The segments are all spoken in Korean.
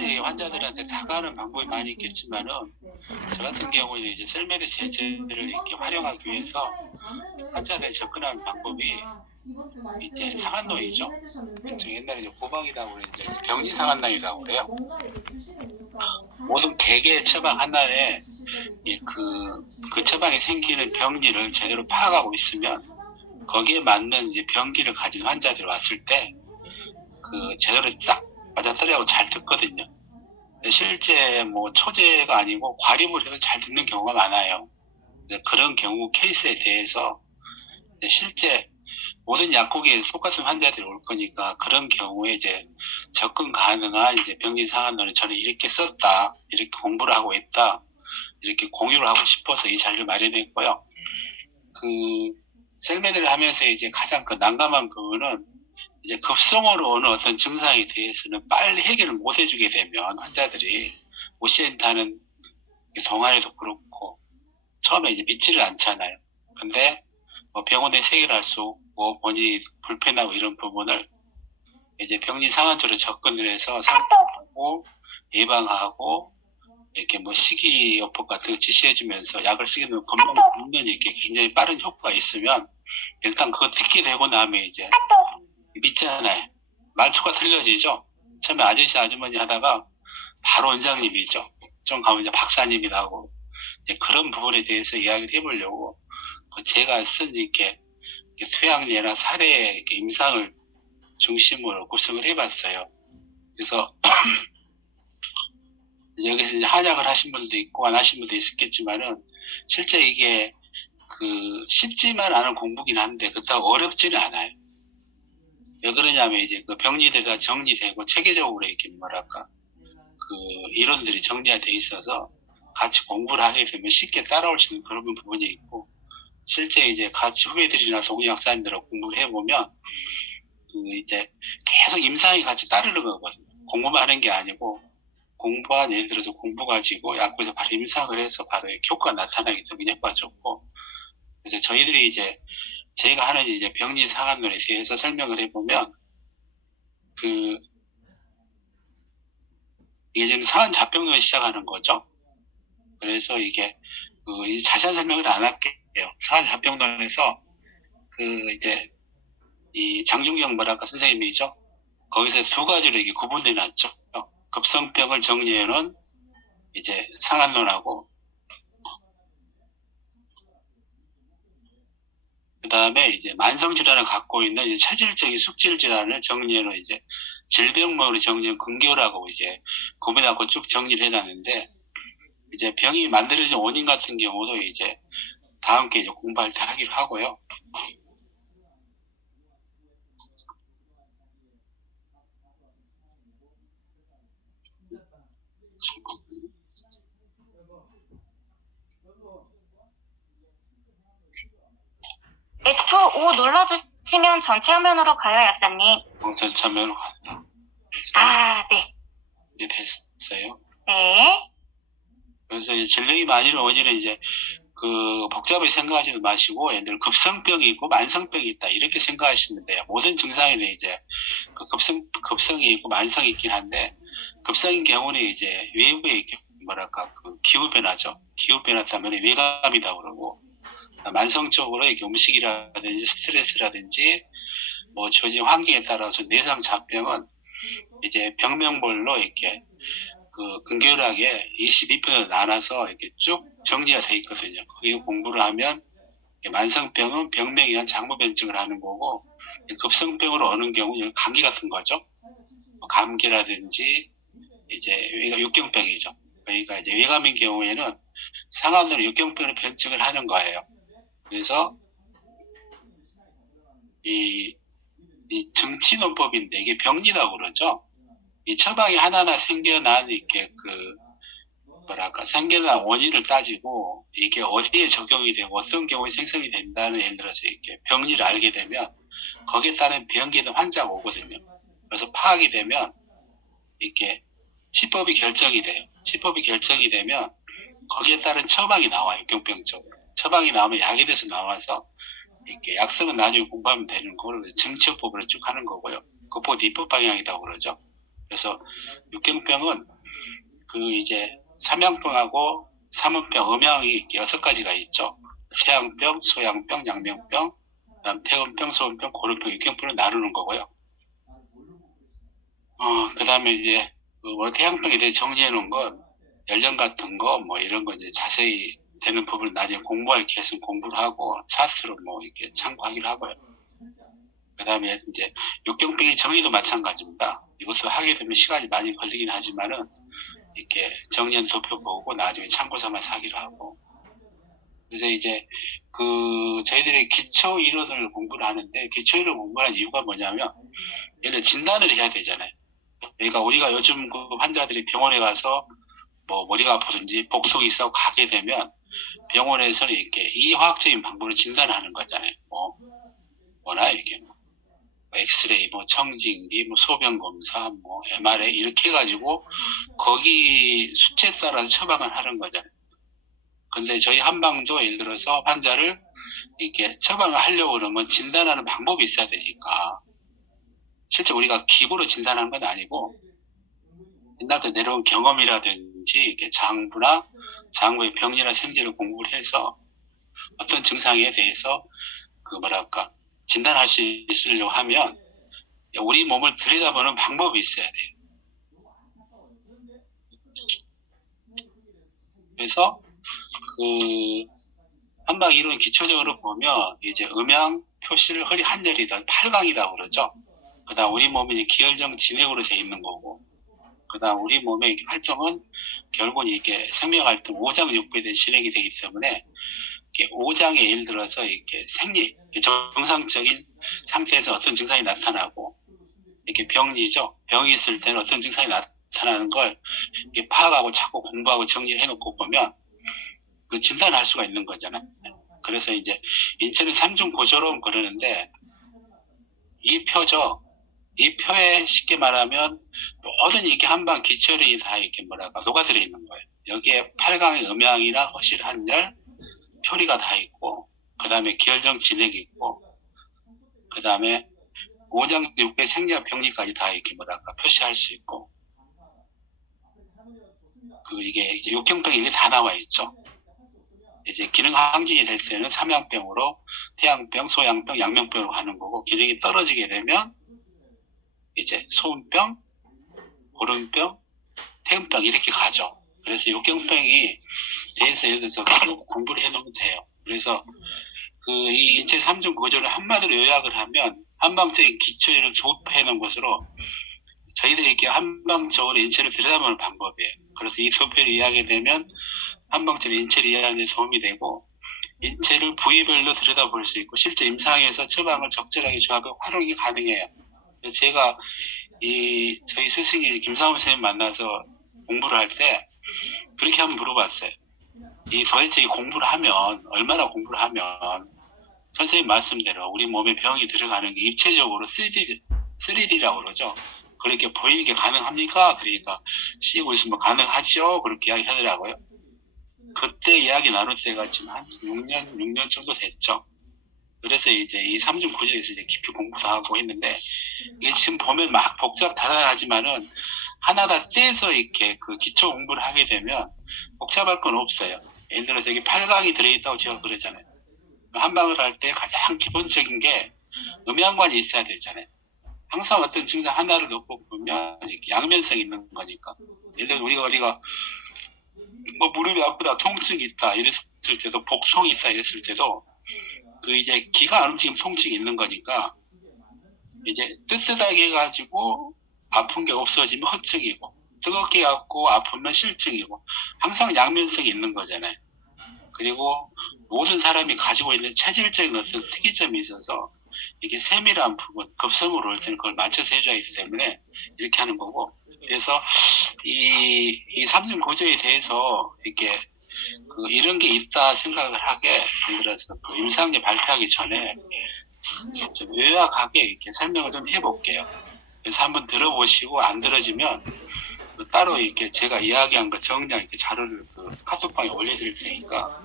가지 환자들한테 다가가는 방법이 많이 있겠지만은 저 같은 경우에는 이제 셀메드 제제를 이렇게 활용하기 위해서 환자들에 접근하는 방법이 이제 상한노이죠. 옛날에 이제 고방이라고 그래 이제 병리 상한낭이라고 그래요. 모든 100의 처방 하나에 그 처방에 생기는 병리를 제대로 파악하고 있으면 거기에 맞는 이제 병기를 가진 환자들이 왔을 때 그 제대로 싹 맞아떨어지고 잘 듣거든요. 실제 뭐 초제가 아니고 과립을 해서 잘 듣는 경우가 많아요. 그런 경우 케이스에 대해서 실제 모든 약국에 똑같은 환자들이 올 거니까 그런 경우에 이제 접근 가능한 이제 병리 상한론을 저는 이렇게 썼다, 이렇게 공부를 하고 있다, 이렇게 공유를 하고 싶어서 이 자리를 마련했고요. 그 셀메드를 하면서 이제 가장 그 난감한 부분은 이제 급성으로 오는 어떤 증상에 대해서는 빨리 해결을 못 해주게 되면 환자들이 오시엔타는 동아리도 그렇고 처음에 이제 믿지를 않잖아요. 근데 뭐 병원에서 해결할 수 없고 본인이 불편하고 이런 부분을 이제 병리 상한조로 접근을 해서 상담하고 예방하고 이렇게 뭐 식이요법 같은 거 지시해주면서 약을 쓰게 되면 금방 이렇게 굉장히 빠른 효과가 있으면 일단 그거 듣게 되고 나면 이제 믿잖아요. 말투가 틀려지죠. 처음에 아저씨 아주머니 하다가 바로 원장님이죠. 좀 가면 이제 박사님이 나오고 이제 그런 부분에 대해서 이야기를 해보려고 제가 쓴 이렇게 토양예나 사례 이렇게 임상을 중심으로 구성을 해봤어요. 그래서 여기서 이제 한약을 하신 분도 있고 안 하신 분도 있었겠지만은 실제 이게 쉽지만 않은 공부긴 한데 그렇다고 어렵지는 않아요. 왜 그러냐면 이제 그 병리들이 다 정리되고 체계적으로 이렇게 뭐랄까 이론들이 정리가 돼 있어서 같이 공부를 하게 되면 쉽게 따라올 수 있는 그런 부분이 있고 실제 이제 같이 후배들이나 동료학사님들하고 공부를 해보면 이제 계속 임상이 같이 따르는 거거든요. 공부만 하는 게 아니고 공부한 예를 들어서 공부 가지고 약국에서 바로 임상을 해서 바로 효과가 나타나기 때문에 효과가 좋고 그래서 저희들이 이제 제가 하는 이제 병리 상한론에 대해서 설명을 해보면 이게 지금 상한 잡병론을 시작하는 거죠. 그래서 이게 이제 자세한 설명을 안 할게요. 상한 잡병론에서 이제 이 장중경 뭐랄까 선생님이죠. 거기서 두 가지로 이게 구분해 놨죠. 급성병을 정리해놓은 이제 상한론하고 그 다음에 이제 만성 질환을 갖고 있는 이제 체질적인 숙질 질환을 정리해놓은 이제 질병목으로 정리한 근교라고 이제 구분하고 쭉 정리를 해놨는데 이제 병이 만들어진 원인 같은 경우도 이제 다음 게 이제 공부할 때 하기로 하고요. F5 눌러주시면 전체 화면으로 가요, 약사님. 전체 화면으로 간다. 아, 네. 이제 됐어요. 네. 그래서 이제 질병이 많이 원인은 이제 복잡하게 생각하지 마시고 예를 들어 급성병이 있고 만성병이 있다 이렇게 생각하시면 돼요. 모든 증상에는 이제 급성이 있고 만성이 있긴 한데 급성인 경우는 이제 외부에 이렇게 뭐랄까 기후 변화죠. 기후 변화 때문에 외감이다 그러고 만성적으로 이렇게 음식이라든지 스트레스라든지 뭐 주어진 환경에 따라서 내성 잡병은 이제 병명별로 이렇게 근결하게 22편으로 나눠서 이렇게 쭉 정리가 돼 있거든요. 거기 공부를 하면 만성병은 병명에 의한 장부변증을 하는 거고 급성병으로 오는 경우 감기 같은 거죠. 감기라든지 이제 육경병이죠. 그러니까 이제 외감인 경우에는 상한으로 육경병으로 변증을 하는 거예요. 그래서 이 정치논법인데 이게 병리라고 그러죠. 이 처방이 하나하나 생겨난 이렇게 생겨난 원인을 따지고 이게 어디에 적용이 되고 어떤 경우에 생성이 된다는 예를 들어서 이렇게 병리를 알게 되면 거기에 따른 병기는 환자가 오거든요. 그래서 파악이 되면 이렇게 치법이 결정이 돼요. 치법이 결정이 되면 거기에 따른 처방이 나와요. 경병 쪽으로. 처방이 나오면 약에 대해서 나와서 이렇게 약성은 나중에 공부하면 되는 걸 정치요법으로 쭉 하는 거고요. 그거 입법 방향이라고 그러죠. 그래서 육경병은 그 이제 삼양병하고 삼음병, 음양이 6가지가 있죠. 태양병, 소양병, 양명병, 그다음 태음병, 소음병, 고름병, 육경병으로 나누는 거고요. 그다음에 이제 뭐 태양병에 대해 정리해 놓은 건 연령 같은 거 뭐 이런 거 이제 자세히 되는 부분을 나중에 공부할 기회 있으면 공부를 하고 차트로 뭐 이렇게 참고하기로 하고요. 그다음에 이제 육경병의 정리도 마찬가지입니다. 이것도 하게 되면 시간이 많이 걸리긴 하지만은 이렇게 정리한 도표 보고 나중에 참고 삼아서 하기로 하고. 그래서 이제 저희들이 기초 이론을 공부를 하는데 기초 이론 공부하는 이유가 뭐냐면 얘는 진단을 해야 되잖아요. 그러니까 우리가 요즘 그 환자들이 병원에 가서 뭐 머리가 아프든지 복통이 있어 가게 되면 병원에서는 이렇게 이화학적인 방법으로 진단하는 거잖아요. 뭐나 이게 뭐 엑스레이, 뭐 청진기, 뭐 소변 검사, 뭐 MRI 이렇게 해가지고 거기 수치에 따라서 처방을 하는 거잖아요. 근데 저희 한방도 예를 들어서 환자를 이렇게 처방을 하려고 그러면 진단하는 방법이 있어야 되니까 실제 우리가 기구로 진단하는 건 아니고 옛날부터 내려온 경험이라든지 이렇게 장부의 병리나 생리를 공부를 해서 어떤 증상에 대해서 진단할 수 있으려고 하면 우리 몸을 들여다보는 방법이 있어야 돼요. 그래서 한방 이론 기초적으로 보면 이제 음양 표시를 허리 한절이다 8강이라고 그러죠. 그다음 우리 몸이 기혈정 진액으로 돼 있는 거고, 그다음 우리 몸의 활동은 결국은 이게 생명 활동 5장 6부에 대해 진행이 되기 때문에 이렇게 5장에 예를 들어서 이렇게 정상적인 상태에서 어떤 증상이 나타나고 이렇게 병리죠. 병이 있을 때는 어떤 증상이 나타나는 걸 이렇게 파악하고 자꾸 공부하고 정리를 해놓고 보면 진단할 수가 있는 거잖아요. 그래서 이제 인체는 삼중 고조론 그러는데 이 표에 쉽게 말하면 모든 이렇게 한방 기초론이 다 이렇게 녹아들어 있는 거예요. 여기에 8강의 음양이나 허실 한절 표리가 다 있고, 그 다음에 기혈정 진액이 있고, 그 다음에 5장 6배 생리학 병리까지 다 이렇게 표시할 수 있고, 이게 이제 육경병이 이게 다 나와 있죠. 이제 기능 항진이 될 때는 삼양병으로 태양병, 소양병, 양명병으로 가는 거고, 기능이 떨어지게 되면 이제 소음병, 고름병, 태음병 이렇게 가죠. 그래서 육경병이 대해서 예를 들어서 공부를 해놓으면 돼요. 그래서 이 인체 3중 구조를 한마디로 요약을 하면 한방적인 기초를 도입해 놓은 것으로 저희들이 이렇게 한방적으로 인체를 들여다보는 방법이에요. 그래서 이 도표를 이해하게 되면 한방적으로 인체를 이해하는 데 도움이 되고, 인체를 부위별로 들여다볼 수 있고 실제 임상에서 처방을 적절하게 조합해 활용이 가능해요. 그래서 제가 저희 스승이 김상훈 선생님 만나서 공부를 할 때 그렇게 한번 물어봤어요. 도대체 이 공부를 하면 얼마나 공부를 하면 선생님 말씀대로 우리 몸에 병이 들어가는 게 입체적으로 3D라고 그러죠. 그렇게 보이는 게 가능합니까? 그러니까 씌고 있으면 가능하죠. 그렇게 이야기하더라고요. 그때 이야기 나눌 때가 지금 한 6년 정도 됐죠. 그래서 이제 이 삼중 구조에서 이제 깊이 공부도 하고 했는데, 이게 지금 보면 막 복잡하지만은 하나 다 떼서 이렇게 기초 공부를 하게 되면 복잡할 건 없어요. 예를 들어 저기 8강이 들어있다고 제가 그러잖아요. 한방을 할 때 가장 기본적인 게 음양관이 있어야 되잖아요. 항상 어떤 증상 하나를 놓고 보면 이렇게 양면성이 있는 거니까. 예를 들어 우리가 어디가 무릎이 아프다, 통증이 있다 이랬을 때도, 복통이 있다 이랬을 때도 이제 기가 안 움직이면 통증이 있는 거니까, 이제 뜨뜻하게 해가지고 아픈 게 없어지면 허증이고, 뜨겁게 갖고 아프면 실증이고, 항상 양면성이 있는 거잖아요. 그리고 모든 사람이 가지고 있는 체질적인 어떤 특이점이 있어서 이게 세밀한 부분, 급성으로 올 때는 그걸 맞춰서 해줘야 하기 때문에 이렇게 하는 거고, 그래서 이 삼중 구조에 대해서 이렇게 이런 게 있다 생각을 하게, 예를 들어서 임상에 발표하기 전에 좀 요약하게 이렇게 설명을 좀 해볼게요. 그래서 한번 들어보시고 안 들어지면 따로 이렇게 제가 이야기한 거 정리한 이렇게 자료를 카톡방에 올려드릴 테니까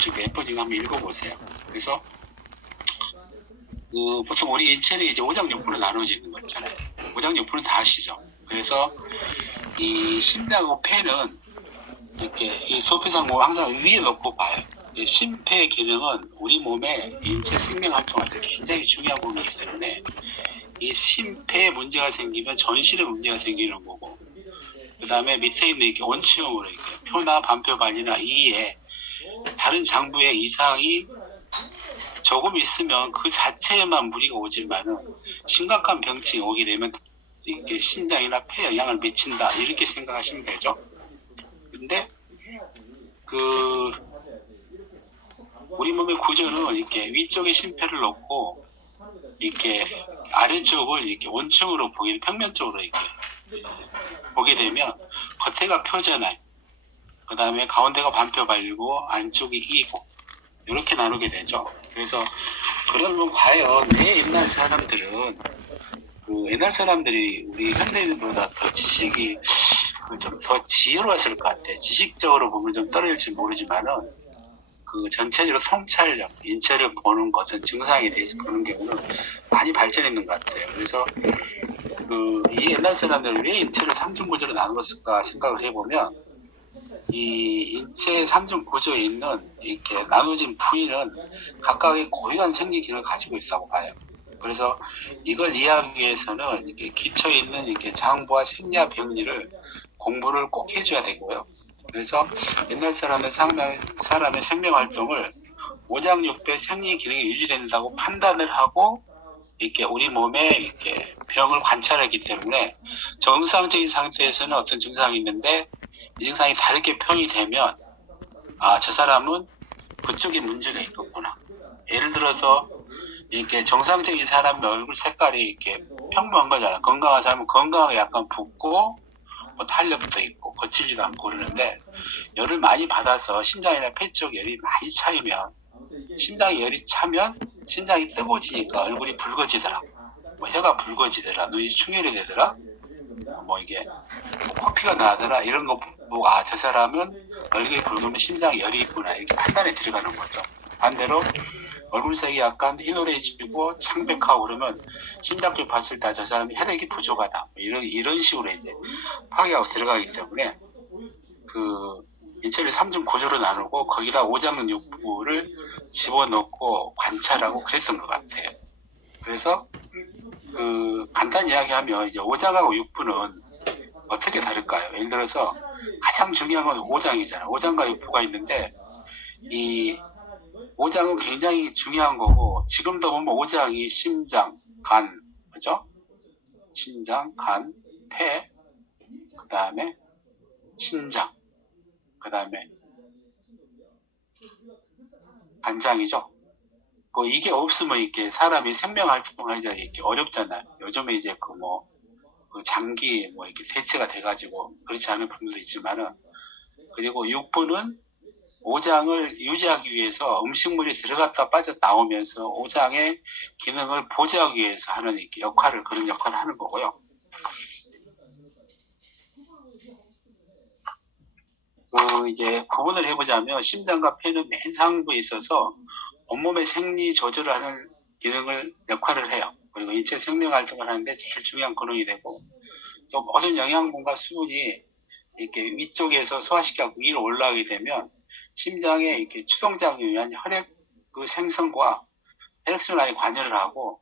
쭉 예쁘게 한번 읽어보세요. 그래서 보통 우리 인체는 이제 5장 6부로 나눠지는 거 있잖아요. 5장 6부는 다 아시죠? 그래서 이 심장하고 폐는 이렇게 이 소표상 보면 항상 위에 놓고 봐요. 이 심폐 기능은 우리 몸의 인체 생명 활동할 때 굉장히 중요한 부분이기 때문에 이 심폐에 문제가 생기면 전신에 문제가 생기는 거고, 그 다음에 밑에 있는 이렇게 원치형으로 이렇게 표나 반표반이나 이에 다른 장부에 이상이 조금 있으면 그 자체에만 무리가 오지만은 심각한 병증이 오게 되면 이게 심장이나 폐에 영향을 미친다 이렇게 생각하시면 되죠. 근데 그 우리 몸의 구조는 이렇게 위쪽에 심폐를 놓고 이렇게 아래쪽을 이렇게 원층으로 평면적으로 이렇게 보게 되면 겉에가 표잖아요. 그 다음에 가운데가 반표발이고 안쪽이 이고 이렇게 나누게 되죠. 그래서 그러면 과연 왜 옛날 사람들은 옛날 사람들이 우리 현대인보다 더 지식이 좀 더 지혜로웠을 것 같아. 지식적으로 보면 좀 떨어질지 모르지만은 그 전체적으로 통찰력, 인체를 보는 것은 증상에 대해서 보는 경우는 많이 발전했는 것 같아요. 그래서 이 옛날 사람들은 왜 인체를 3중 구조로 나누었을까 생각을 해보면 이 인체 3중 구조에 있는 이렇게 나눠진 부위는 각각의 고유한 생리 기능을 가지고 있다고 봐요. 그래서 이걸 이해하기 위해서는 이렇게 기초에 있는 이렇게 장부와 생리와 병리를 공부를 꼭 해줘야 되고요. 그래서 옛날 사람의 생명 활동을 오장육부의 생리 기능이 유지된다고 판단을 하고 이렇게 우리 몸에 이렇게 병을 관찰하기 때문에 정상적인 상태에서는 어떤 증상이 있는데 이 증상이 다르게 표현이 되면 저 사람은 그쪽에 문제가 있겠구나. 예를 들어서 이렇게 정상적인 사람의 얼굴 색깔이 이렇게 평범한 거잖아. 건강한 사람은 건강하게 약간 붓고 뭐 탄력도 있고 거칠지도 않고 그러는데 열을 많이 받아서 심장이나 폐 쪽 열이 많이 차이면 심장에 열이 차면 심장이 뜨거워지니까 얼굴이 붉어지더라. 뭐 혀가 붉어지더라. 눈이 충혈이 되더라. 뭐 이게 코피가 나더라. 이런 거 보고 저 사람은 얼굴이 붉으면 심장에 열이 있구나. 이렇게 판단에 들어가는 거죠. 반대로 얼굴색이 약간 희노래지고 창백하고 그러면 심장 쪽 봤을 때 저 사람이 혈액이 부족하다. 이런 식으로 이제 파악하고 들어가기 때문에 인체를 3중 구조로 나누고 거기다 오장육부를 집어넣고 관찰하고 그랬던 것 같아요. 그래서 간단히 이야기하면 이제 오장하고 육부는 어떻게 다를까요? 예를 들어서 가장 중요한 건 오장이잖아. 오장과 육부가 있는데 이 오장은 굉장히 중요한 거고 지금도 보면 오장이 심장, 간, 그죠? 심장, 간, 폐, 그 다음에 신장, 그 다음에 간장이죠. 이게 없으면 이렇게 사람이 생명 활동하기가 이렇게 어렵잖아요. 요즘에 이제 장기 이렇게 대체가 돼가지고 그렇지 않은 분들도 있지만은 그리고 육부는 오장을 유지하기 위해서 음식물이 들어갔다 빠져 나오면서 오장의 기능을 보조하기 위해서 하는 이렇게 그런 역할을 하는 거고요. 이제 구분을 해보자면 심장과 폐는 맨 상부에 있어서 온몸의 생리 조절을 하는 역할을 해요. 그리고 인체 생명 활동을 하는데 제일 중요한 근원이 되고 또 모든 영양분과 수분이 이렇게 위쪽에서 소화시켜서 위로 올라가게 되면 심장에 이렇게 추동작용에 의한 혈액 생성과 혈액순환에 관여를 하고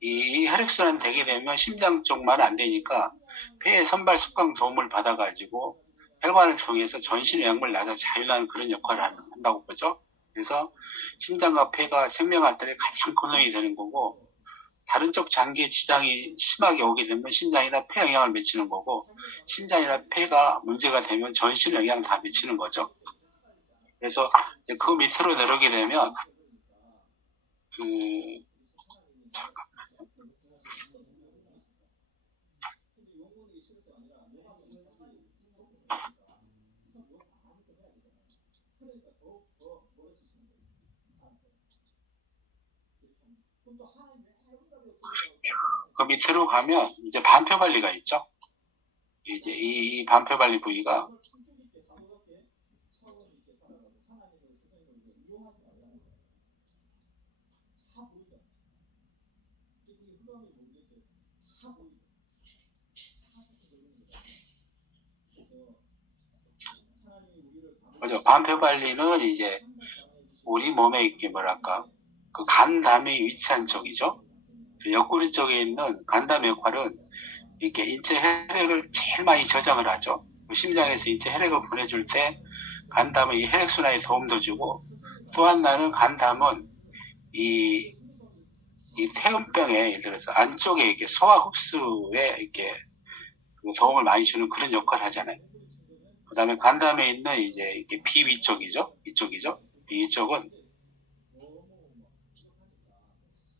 이 혈액순환이 되게 되면 심장 쪽만 안 되니까 폐의 선발 숙강 도움을 받아가지고 혈관을 통해서 전신의 약물 나서 자유하는 그런 역할을 한다고 보죠. 그래서 심장과 폐가 생명 활동의 가장 근원이 되는 거고 다른 쪽 장기에 지장이 심하게 오게 되면 심장이나 폐에 영향을 미치는 거고 심장이나 폐가 문제가 되면 전신에 영향을 다 미치는 거죠. 그래서 그 밑으로 내려오게 되면 그 밑으로 가면 이제 반표발리가 있죠. 이제 이 반표발리 부위가 그죠? 반표발리는 이제 우리 몸에 이렇게 뭐랄까 그 간담이 위치한 쪽이죠. 그 옆구리 쪽에 있는 간담 역할은 이렇게 인체 혈액을 제일 많이 저장을 하죠. 그 심장에서 인체 혈액을 보내줄 때 간담은 이 혈액순환에 도움도 주고, 또 하나는 간담은 이, 이 태음병에 예를 들어서 안쪽에 이렇게 소화 흡수에 이렇게 그 도움을 많이 주는 그런 역할을 하잖아요. 그 다음에 간담에 있는 이제 이렇게 비위쪽이죠. 이쪽이죠. 이쪽은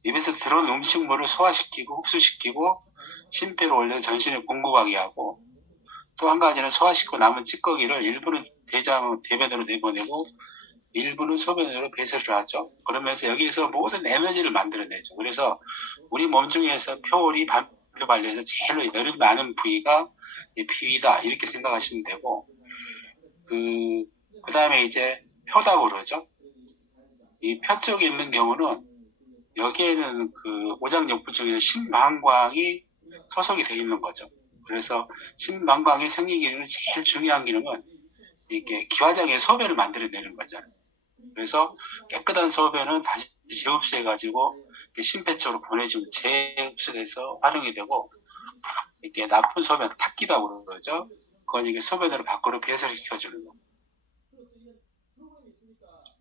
입에서 들어온 음식물을 소화시키고 흡수시키고 심폐를 올려 전신에 공급하게 하고, 또 한 가지는 소화시키고 남은 찌꺼기를 일부는 대변으로 내보내고 일부는 소변으로 배설을 하죠. 그러면서 여기에서 모든 에너지를 만들어내죠. 그래서 우리 몸 중에서 표울이 반표 발리에서 제일 열이 많은 부위가 피위다 이렇게 생각하시면 되고, 그 다음에 이제 표다고 그러죠. 이 표 쪽에 있는 경우는 여기에는 그 오장육부 쪽에서 심방광이 소속이 되어 있는 거죠. 그래서 심방광의 생리 기능은 제일 중요한 기능은 이렇게 기화장의 소변을 만들어내는 거잖아요. 그래서 깨끗한 소변은 다시 재흡수해가지고 심폐 쪽으로 보내주면 재흡수돼서 활용이 되고, 이렇게 나쁜 소변, 탁기다고 그러죠. 그건 이게 소변으로 밖으로 배설시켜주는 거.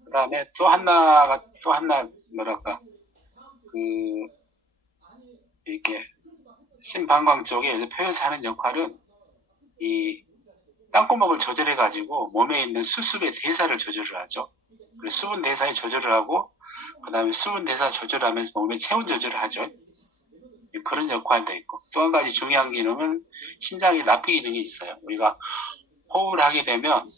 그 다음에 또 하나, 뭐랄까, 그, 이렇게, 심방광 쪽에 폐에서 하는 역할은 이 땅구멍을 조절해가지고 몸에 있는 수습의 대사를 조절을 하죠. 그래서 수분 대사에 조절을 하고, 그 다음에 수분 대사 조절하면서 몸의 체온 조절을 하죠. 그런 역할도 있고, 또 한 가지 중요한 기능은 신장의 납기 기능이 있어요. 우리가 호흡을 하게 되면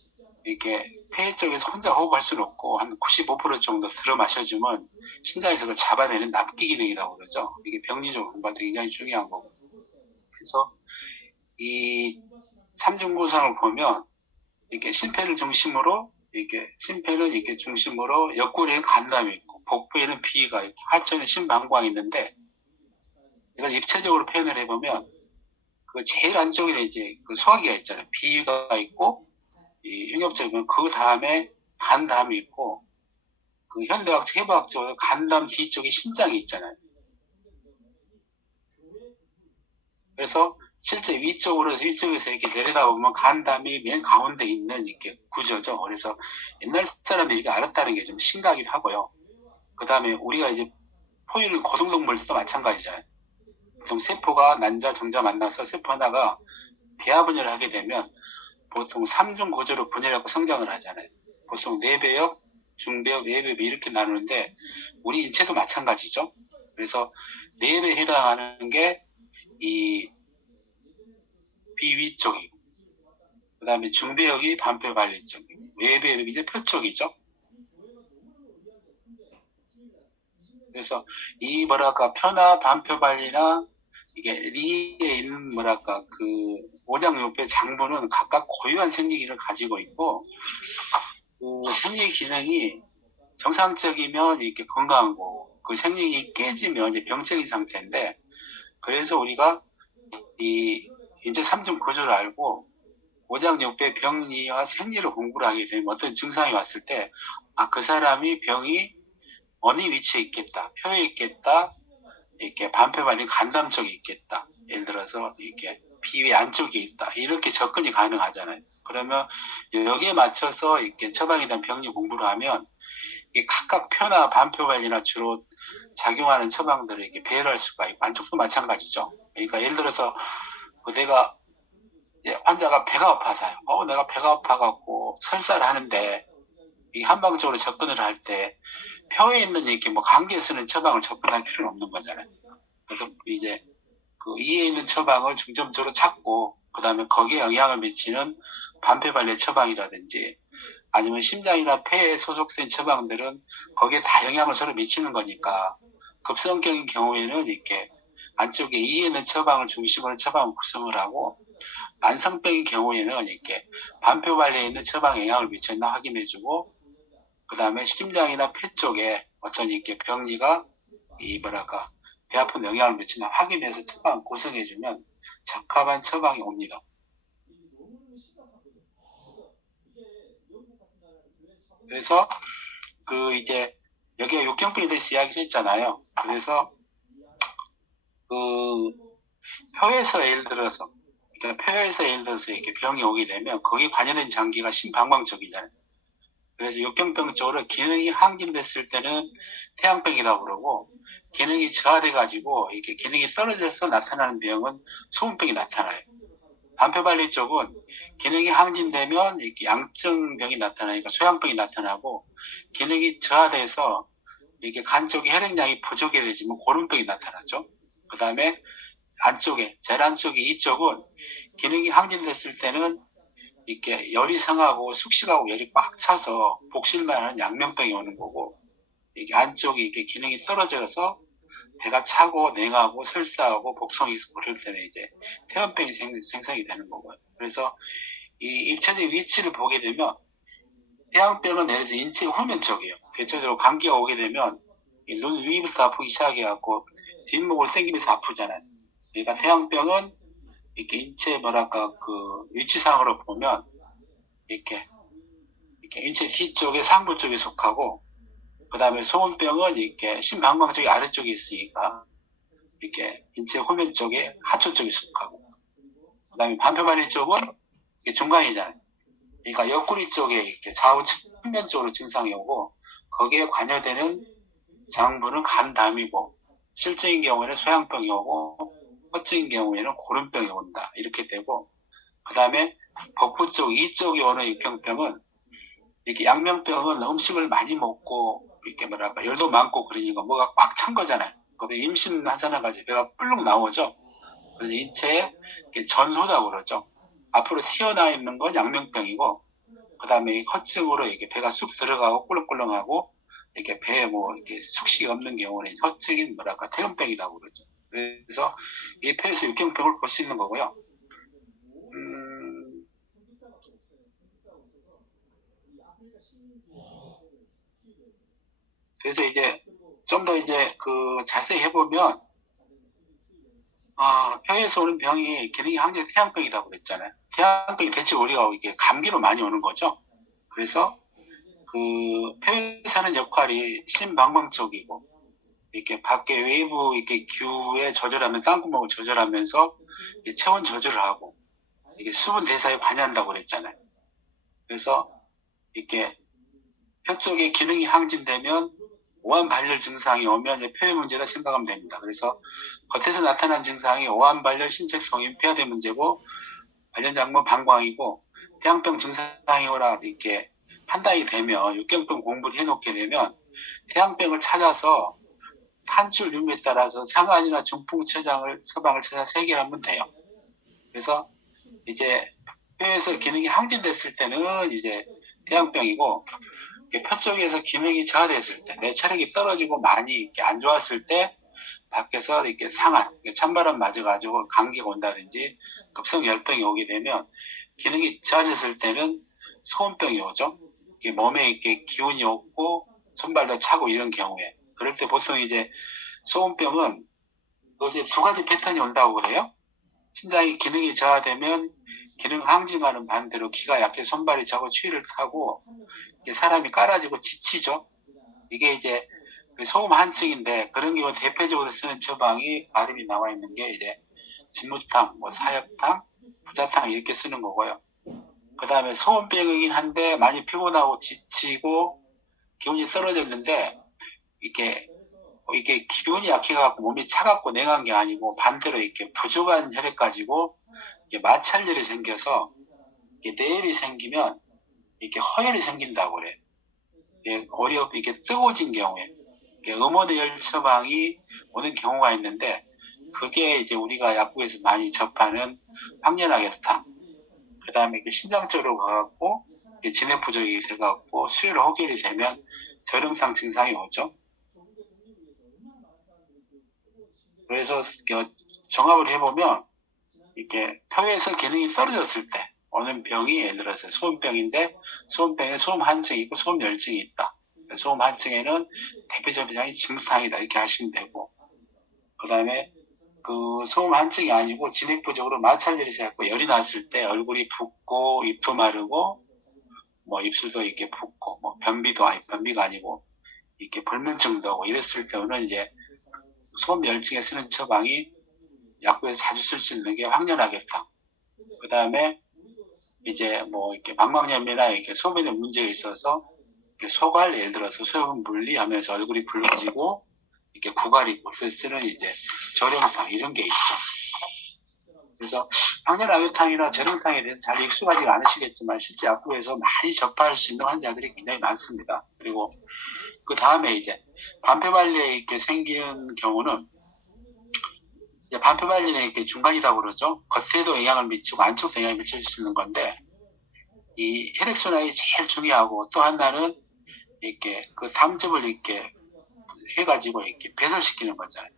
이렇게 폐 쪽에서 혼자 호흡할 수는 없고 한 95% 정도 들어 마셔주면 신장에서 그걸 잡아내는 납기 기능이라고 그러죠. 이게 병리적으로 공부할 때 굉장히 중요한 거고. 그래서 이 삼중구성을 보면 이렇게 심폐를 중심으로 심폐는 이렇게 중심으로 옆구리에는 간담이 있고 복부에는 비위가 있고 하체는 심방광이 있는데, 이걸 입체적으로 표현을 해보면 그 제일 안쪽에 이제 그 소화기가 있잖아요. 비위가 있고 이 흉엽적이면 그 다음에 간담이 있고, 그 현대학 해부학적으로 간담 뒤쪽에 신장이 있잖아요. 그래서 실제 위쪽에서 이렇게 내려다보면 간담이 맨 가운데 있는 이렇게 구조죠. 그래서 옛날 사람들이 이게 알았다는 게 좀 신기하기도 하고요. 그 다음에 우리가 이제 포유류 고등동물도 마찬가지잖아요. 보통 세포가 난자, 정자 만나서 세포 하나가 배아 분열을 하게 되면 보통 3중 구조로 분열하고 성장을 하잖아요. 보통 내배역, 중배역, 외배역 이렇게 나누는데 우리 인체도 마찬가지죠. 그래서 내배에 해당하는 게 이 비위 쪽이고, 그 다음에 중배역이 반표 관리 쪽이고, 외배역이 이제 표 쪽이죠. 그래서 이 뭐랄까 표나 반표 관리나 이게 리에 있는 뭐랄까 그 오장육부의 장부는 각각 고유한 생리기를 가지고 있고, 그 생리 기능이 정상적이면 이렇게 건강한 거고, 그 생리기 깨지면 이제 병적인 상태인데, 그래서 우리가 이 이제 3중 구조를 알고 오장육부의 병리와 생리를 공부를 하게 되면 어떤 증상이 왔을 때, 아, 그 사람이 병이 어느 위치에 있겠다, 표에 있겠다, 이렇게 반표반이 간담 쪽에 있겠다, 예를 들어서 이렇게 비위 안쪽에 있다, 이렇게 접근이 가능하잖아요. 그러면 여기에 맞춰서 이렇게 처방에 대한 병리 공부를 하면 이 각각 표나 반표반이나 주로 작용하는 처방들을 이렇게 배열할 수가 있고, 안쪽도 마찬가지죠. 그러니까 예를 들어서 그 내가 이제 환자가 배가 아파서요. 내가 배가 아파갖고 설사를 하는데 이 한방적으로 접근을 할 때 표에 있는 이렇게 뭐 감기에 쓰는 처방을 접근할 필요는 없는 거잖아요. 그래서 이제 그 이에 있는 처방을 중점적으로 찾고, 그 다음에 거기에 영향을 미치는 반표발리 처방이라든지 아니면 심장이나 폐에 소속된 처방들은 거기에 다 영향을 서로 미치는 거니까, 급성격인 경우에는 이렇게 안쪽에 이에 있는 처방을 중심으로 처방을 구성을 하고, 만성병인 경우에는 이렇게 반표발리에 있는 처방에 영향을 미쳤나 확인해주고, 그 다음에 심장이나 폐 쪽에 어떤 이렇게 병리가 이 뭐랄까 배 아픈 영향을 미치나 확인해서 처방 구성해주면 적합한 처방이 옵니다. 그래서 그 이제 여기가 육경병에 대해서 이야기를 했잖아요. 그래서 그 폐에서 예를 들어서 그러니까 폐에서 예를 들어서 이렇게 병이 오게 되면 거기에 관여된 장기가 심방광적이잖아요. 그래서 육경병 쪽으로 기능이 항진됐을 때는 태양병이라고 그러고 기능이 저하돼가지고 이렇게 기능이 떨어져서 나타나는 병은 소음병이 나타나요. 반표발리 쪽은 기능이 항진되면 이렇게 양증병이 나타나니까 소양병이 나타나고 기능이 저하돼서 이게 간 쪽에 혈액량이 부족해 되지만 고름병이 나타나죠. 그 다음에 안쪽에 제일 안쪽에 이쪽은 기능이 항진됐을 때는 이렇게 열이 상하고 숙식하고 열이 꽉 차서 복실만 하는 양명병이 오는 거고 이게 안쪽이 이렇게 기능이 떨어져서 배가 차고 냉하고 설사하고 복통이 있고 그럴 때는 이제 태음병이 생성이 되는 거고요. 그래서 이 입체적 위치를 보게 되면 태양병은 예를 들어 인체 후면 쪽이에요. 대체적으로 감기가 오게 되면 눈 위부터 아프기 시작해갖고 뒷목을 당기면서 아프잖아요. 그러니까 태양병은 이렇게 인체 뭐랄까 그 위치상으로 보면 이렇게 인체 뒤쪽에 상부 쪽에 속하고 그 다음에 소음병은 이렇게 심방광 쪽이 아래쪽에 있으니까 이렇게 인체 후면 쪽에 하초 쪽에 속하고 그 다음에 반표발리 쪽은 중간이잖아요. 그러니까 옆구리 쪽에 이렇게 좌우 측면 쪽으로 증상이 오고 거기에 관여되는 장부는 간담이고 실증인 경우에는 소양병이 오고 허증인 경우에는 고름병이 온다 이렇게 되고 그 다음에 복부 쪽 이쪽이 오는 육경병은 이렇게 양명병은 음식을 많이 먹고 이렇게 뭐랄까 열도 많고 그러니까 뭐가 꽉 찬 거잖아요. 그러면 임신한 사람까지 배가 불룩 나오죠. 그래서 인체에 전후라고 그러죠. 앞으로 튀어나와 있는 건 양명병이고 그 다음에 허증으로 이렇게 배가 쑥 들어가고 꿀렁꿀렁하고 이렇게 배에 뭐 이렇게 숙식이 없는 경우는 허증인 뭐랄까 태음병이라고 그러죠. 그래서 이 폐에서 육경병을 볼 수 있는 거고요. 그래서 이제 좀 더 이제 그 자세히 해보면 폐에서 오는 병이 기능이 항상 태양병이라고 그랬잖아요. 태양병이 대체 우리가 이게 감기로 많이 오는 거죠. 그래서 그 폐에서 하는 역할이 심방광 쪽이고 이렇게 밖에 외부 이렇게 균에 조절하면 땅구멍을 조절하면서 체온 조절을 하고 이게 수분 대사에 관여한다고 그랬잖아요. 그래서 이렇게 혀 쪽에 기능이 항진되면 오한 발열 증상이 오면 이제 폐의 문제다 생각하면 됩니다. 그래서 겉에서 나타난 증상이 오한 발열, 신체 성인, 폐하대 문제고 발연장모 방광이고 태양병 증상이 오라 이렇게 판단이 되면 육경병 공부를 해놓게 되면 태양병을 찾아서 한줄 유무에 따라서 상안이나 중풍체장을 처방을 찾아서 해결하면 돼요. 그래서 이제 폐에서 기능이 항진됐을 때는 이제 태양병이고 표 쪽에서 기능이 저하됐을 때, 내 체력이 떨어지고 많이 이렇게 안 좋았을 때 밖에서 이렇게 상한, 찬바람 맞아가지고 감기가 온다든지 급성 열병이 오게 되면 기능이 저하졌을 때는 소음병이 오죠. 몸에 이렇게 기운이 없고 손발도 차고 이런 경우에 그럴 때 보통 이제 소음병은 이제 두 가지 패턴이 온다고 그래요. 신장의 기능이 저하되면 기능 항진과는 반대로 기가 약해 손발이 차고 추위를 타고 사람이 깔아지고 지치죠. 이게 이제 소음 한층인데 그런 경우 대표적으로 쓰는 처방이 발음이 나와 있는 게 이제 진무탕, 뭐 사약탕, 부자탕 이렇게 쓰는 거고요. 그 다음에 소음병이긴 한데 많이 피곤하고 지치고 기운이 떨어졌는데 이게 기운이 약해갖고 몸이 차갑고 냉한 게 아니고 반대로 이렇게 부족한 혈액 가지고 마찰열이 생겨서 내열이 생기면 이렇게 허열이 생긴다고 그래요. 이게 뜨거워진 경우에 음원의 처방이 오는 경우가 있는데 그게 이제 우리가 약국에서 많이 접하는 황련하게탕 그 다음에 신장 쪽으로 가갖고 진액 부족이 돼갖고 수혈 허결이 되면 저림상 증상이 오죠. 그래서 종합을 해보면 이렇게 폐에서 기능이 떨어졌을 때 오는 병이 예를 들어서 소음병인데 소음병에 소음 한증이 있고 소음 열증이 있다. 소음 한증에는 대표적 병이 진무탕이다 이렇게 하시면 되고 그 다음에 그 소음 한증이 아니고 진액 부족으로 마찰열이 생겼고 열이 났을 때 얼굴이 붓고 입도 마르고 뭐 입술도 이렇게 붓고, 뭐 변비가 아니고 이렇게 불면증도 오고 이랬을 때는 이제 소염열증에 쓰는 처방이 약국에서 자주 쓸 수 있는 게 황련하겠다. 그 다음에 이제 뭐 이렇게 방광염이나 이렇게 소변에 문제가 있어서 이렇게 소갈, 예를 들어서 소변 분리하면서 얼굴이 붉어지고 이렇게 구갈이 있고 쓰는 이제 저렴탕 이런 게 있죠. 그래서 황련악유탕이나 저렴탕에 대해서 잘 익숙하지가 않으시겠지만 실제 약국에서 많이 접할 수 있는 환자들이 굉장히 많습니다. 그리고 그 다음에 이제 반표발리에 이렇게 생긴 경우는 이제 반표발리는 이렇게 중간이라고 그러죠. 겉에도 영향을 미치고 안쪽도 영향을 미칠 수 있는 건데 이 혈액순환이 제일 중요하고 또 하나는 이렇게 그 담즙을 이렇게 해가지고 이렇게 배설시키는 거잖아요.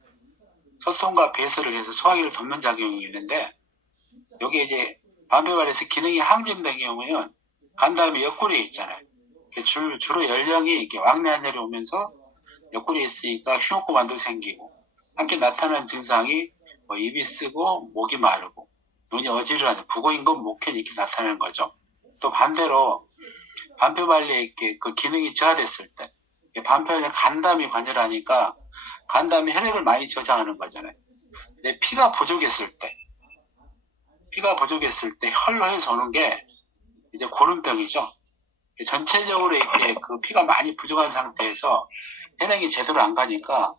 소통과 배설을 해서 소화기를 돕는 작용이 있는데 여기 이제 반표발에서 기능이 항진된 경우는 간 다음에 옆구리에 있잖아요. 주로 연령이 이렇게 왕래한열이 오면서 옆구리에 있으니까 흉후구만도 생기고 함께 나타나는 증상이 뭐 입이 쓰고 목이 마르고 눈이 어지러하는 부고인건 목현 이렇게 나타나는 거죠. 또 반대로 반표발리에 이렇게 그 기능이 저하됐을 때 반표발리 간담이 관여하니까 간담이 혈액을 많이 저장하는 거잖아요. 근데 피가 부족했을 때 혈로 해서 오는 게 이제 고름병이죠. 전체적으로 이렇게 그 피가 많이 부족한 상태에서 혈액이 제대로 안 가니까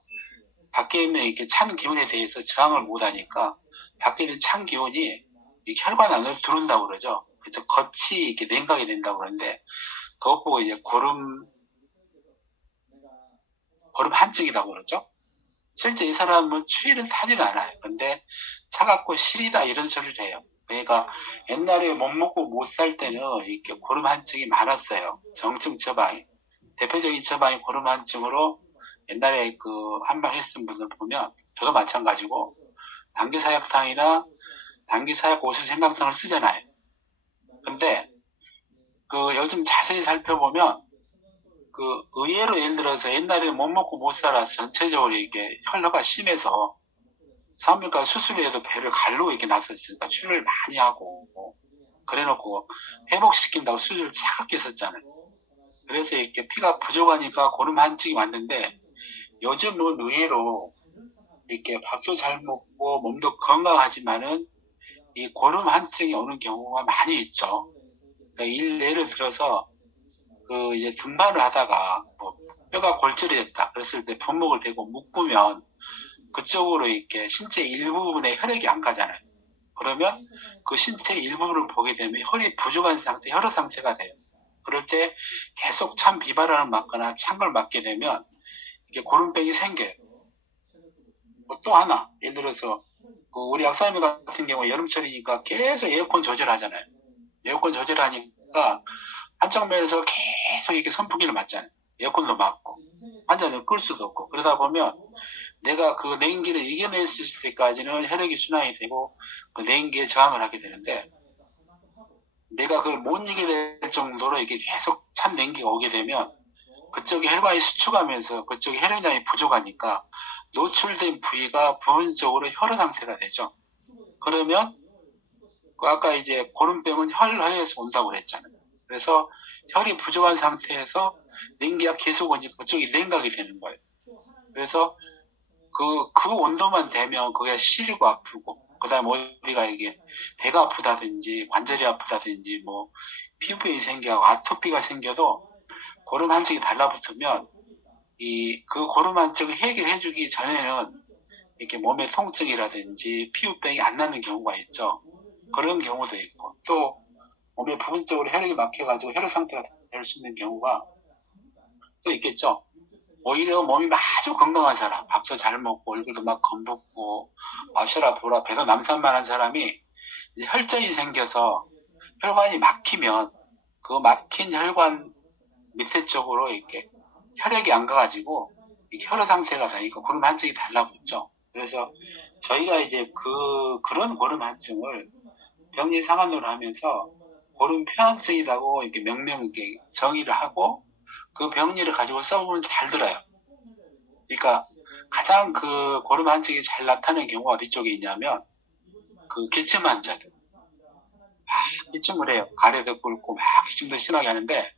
밖에 있는 이렇게 찬 기운에 대해서 저항을 못 하니까 밖에 있는 찬 기운이 혈관 안으로 들어온다고 그러죠. 그래서 겉이 이렇게 냉각이 된다고 그러는데 그것 보고 이제 고름 한증이라고 그러죠. 실제 이 사람은 추위를 타지는 않아요. 근데 차갑고 시리다 이런 소리를 해요. 그러니까 옛날에 못 먹고 못 살 때는 이렇게 고름 한증이 많았어요. 정증 처방이. 대표적인 처방이 고름 한증으로 옛날에 그 한방 했던 분들 보면 저도 마찬가지고 당귀사약탕이나 당귀사약 오술 생강탕을 쓰잖아요. 근데 그 요즘 자세히 살펴보면 그 의외로 예를 들어서 옛날에 못 먹고 못 살아서 전체적으로 이게 혈로가 심해서 산부인과 수술에도 배를 가르고 이렇게 나섰으니까 출혈을 많이 하고 그래놓고 회복시킨다고 수술을 차갑게 썼잖아요. 그래서 이렇게 피가 부족하니까 고름 한증이 왔는데 요즘은 의외로 이렇게 밥도 잘 먹고 몸도 건강하지만은 이 고름 한증이 오는 경우가 많이 있죠. 그러니까 예를 들어서 그 이제 등반을 하다가 뭐 뼈가 골절이 됐다. 그랬을 때 분목을 대고 묶으면 그쪽으로 이렇게 신체 일부분에 혈액이 안 가잖아요. 그러면 그 신체 일부분을 보게 되면 혈이 부족한 상태, 혈의 상태가 돼요. 그럴 때 계속 찬 비바람을 맞거나 찬 걸 맞게 되면 이게 고름병이 생겨요. 뭐또 하나, 예를 들어서 그 우리 약사님 같은 경우 여름철이니까 계속 에어컨 조절하잖아요. 에어컨 조절하니까 한쪽 면에서 계속 이렇게 선풍기를 맞잖아요. 에어컨도 맞고 환자는 끌 수도 없고 그러다 보면 내가 그 냉기를 이겨낼 수 있을 때까지는 혈액이 순환이 되고 그 냉기에 저항을 하게 되는데 내가 그걸 못 이겨낼 정도로 이게 계속 찬 냉기가 오게 되면 그쪽에 혈관이 수축하면서 그쪽에 혈액량이 부족하니까 노출된 부위가 부분적으로 혈의 상태가 되죠. 그러면 그 아까 이제 고름병은 혈화에서 온다고 그랬잖아요. 그래서 혈이 부족한 상태에서 냉기가 계속 오니까 그쪽이 냉각이 되는 거예요. 그래서 그 온도만 되면 그게 시리고 아프고, 그 다음 어디가 이게 배가 아프다든지 관절이 아프다든지 뭐 피부에 생겨고 아토피가 생겨도 고름 한쪽이 달라붙으면 그 고름 한쪽을 해결해주기 전에는 이렇게 몸의 통증이라든지 피부병이 안 나는 경우가 있죠. 그런 경우도 있고 또 몸에 부분적으로 혈액이 막혀가지고 혈액 상태가 될 수 있는 경우가 또 있겠죠. 오히려 몸이 아주 건강한 사람, 밥도 잘 먹고 얼굴도 막 검붓고 마셔라 보라 배도 남산만한 사람이 이제 혈전이 생겨서 혈관이 막히면 그 막힌 혈관 밑에 쪽으로 이렇게 혈액이 안 가가지고 이렇게 혈의 상태가 되니까 고름 한증이 달라붙죠. 그래서 저희가 이제 그런 고름 한증을 병리 상환으로 하면서 고름 표한증이라고 이렇게 명명 이렇게 정의를 하고 그 병리를 가지고 써보면 잘 들어요. 그러니까 가장 그 고름 한증이 잘 나타나는 경우가 어디 쪽에 있냐면 그 기침 환자들. 기침을 해요. 가래도 끓고 막 기침도 심하게 하는데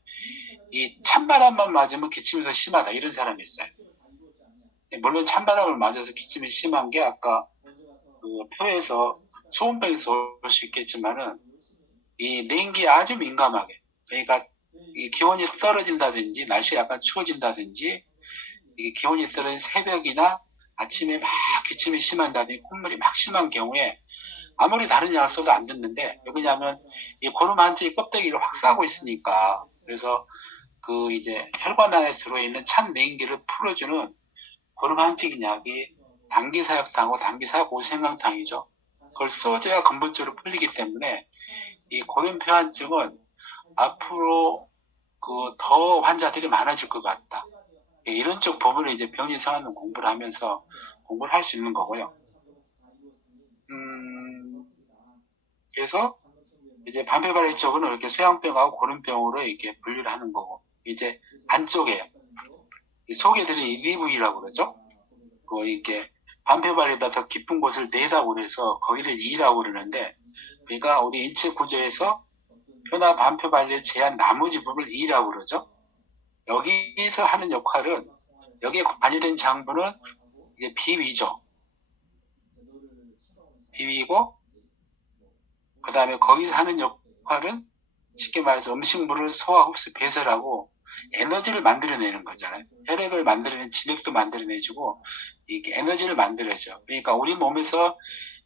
이 찬바람만 맞으면 기침이 더 심하다 이런 사람이 있어요. 물론 찬바람을 맞아서 기침이 심한 게 아까 그 표에서 소음병에서 올 수 있겠지만은 이 냉기에 아주 민감하게 그러니까 이 기온이 떨어진다든지 날씨가 약간 추워진다든지 이게 기온이 떨어진 새벽이나 아침에 막 기침이 심한다든지 콧물이 막 심한 경우에 아무리 다른 약을 써도 안 듣는데 왜냐하면 이 고름 한쪽이 껍데기를 확 싸고 있으니까 그래서 그 이제 혈관 안에 들어있는 찬 냉기를 풀어주는 고름 한쪽 약이 당기사역탕하고 당기사역오생강탕이죠. 그걸 써줘야 근본적으로 풀리기 때문에 이 고름폐환증은 앞으로 그 더 환자들이 많아질 것 같다. 이런 쪽 부분을 이제 병리상하는 공부를 하면서 공부를 할 수 있는 거고요. 그래서 이제 반표발리 쪽은 이렇게 소양병하고 고름병으로 이렇게 분류를 하는 거고 이제 안쪽에 소개드린 리부이라고 그러죠. 그 이렇게 반표발리보다 더 깊은 곳을 내다고 그래서 거기를 이라고 그러는데 그러니까 우리 인체 구조에서 표나 반표발리를 제한 나머지 부분을 이라고 그러죠. 여기서 하는 역할은 여기에 관여된 장부는 이제 비위죠. 비위고 그 다음에 거기서 하는 역할은 쉽게 말해서 음식물을 소화, 흡수, 배설하고 에너지를 만들어내는 거잖아요. 혈액을 만들어내는 진액도 만들어내주고 이게 에너지를 만들어줘. 그러니까 우리 몸에서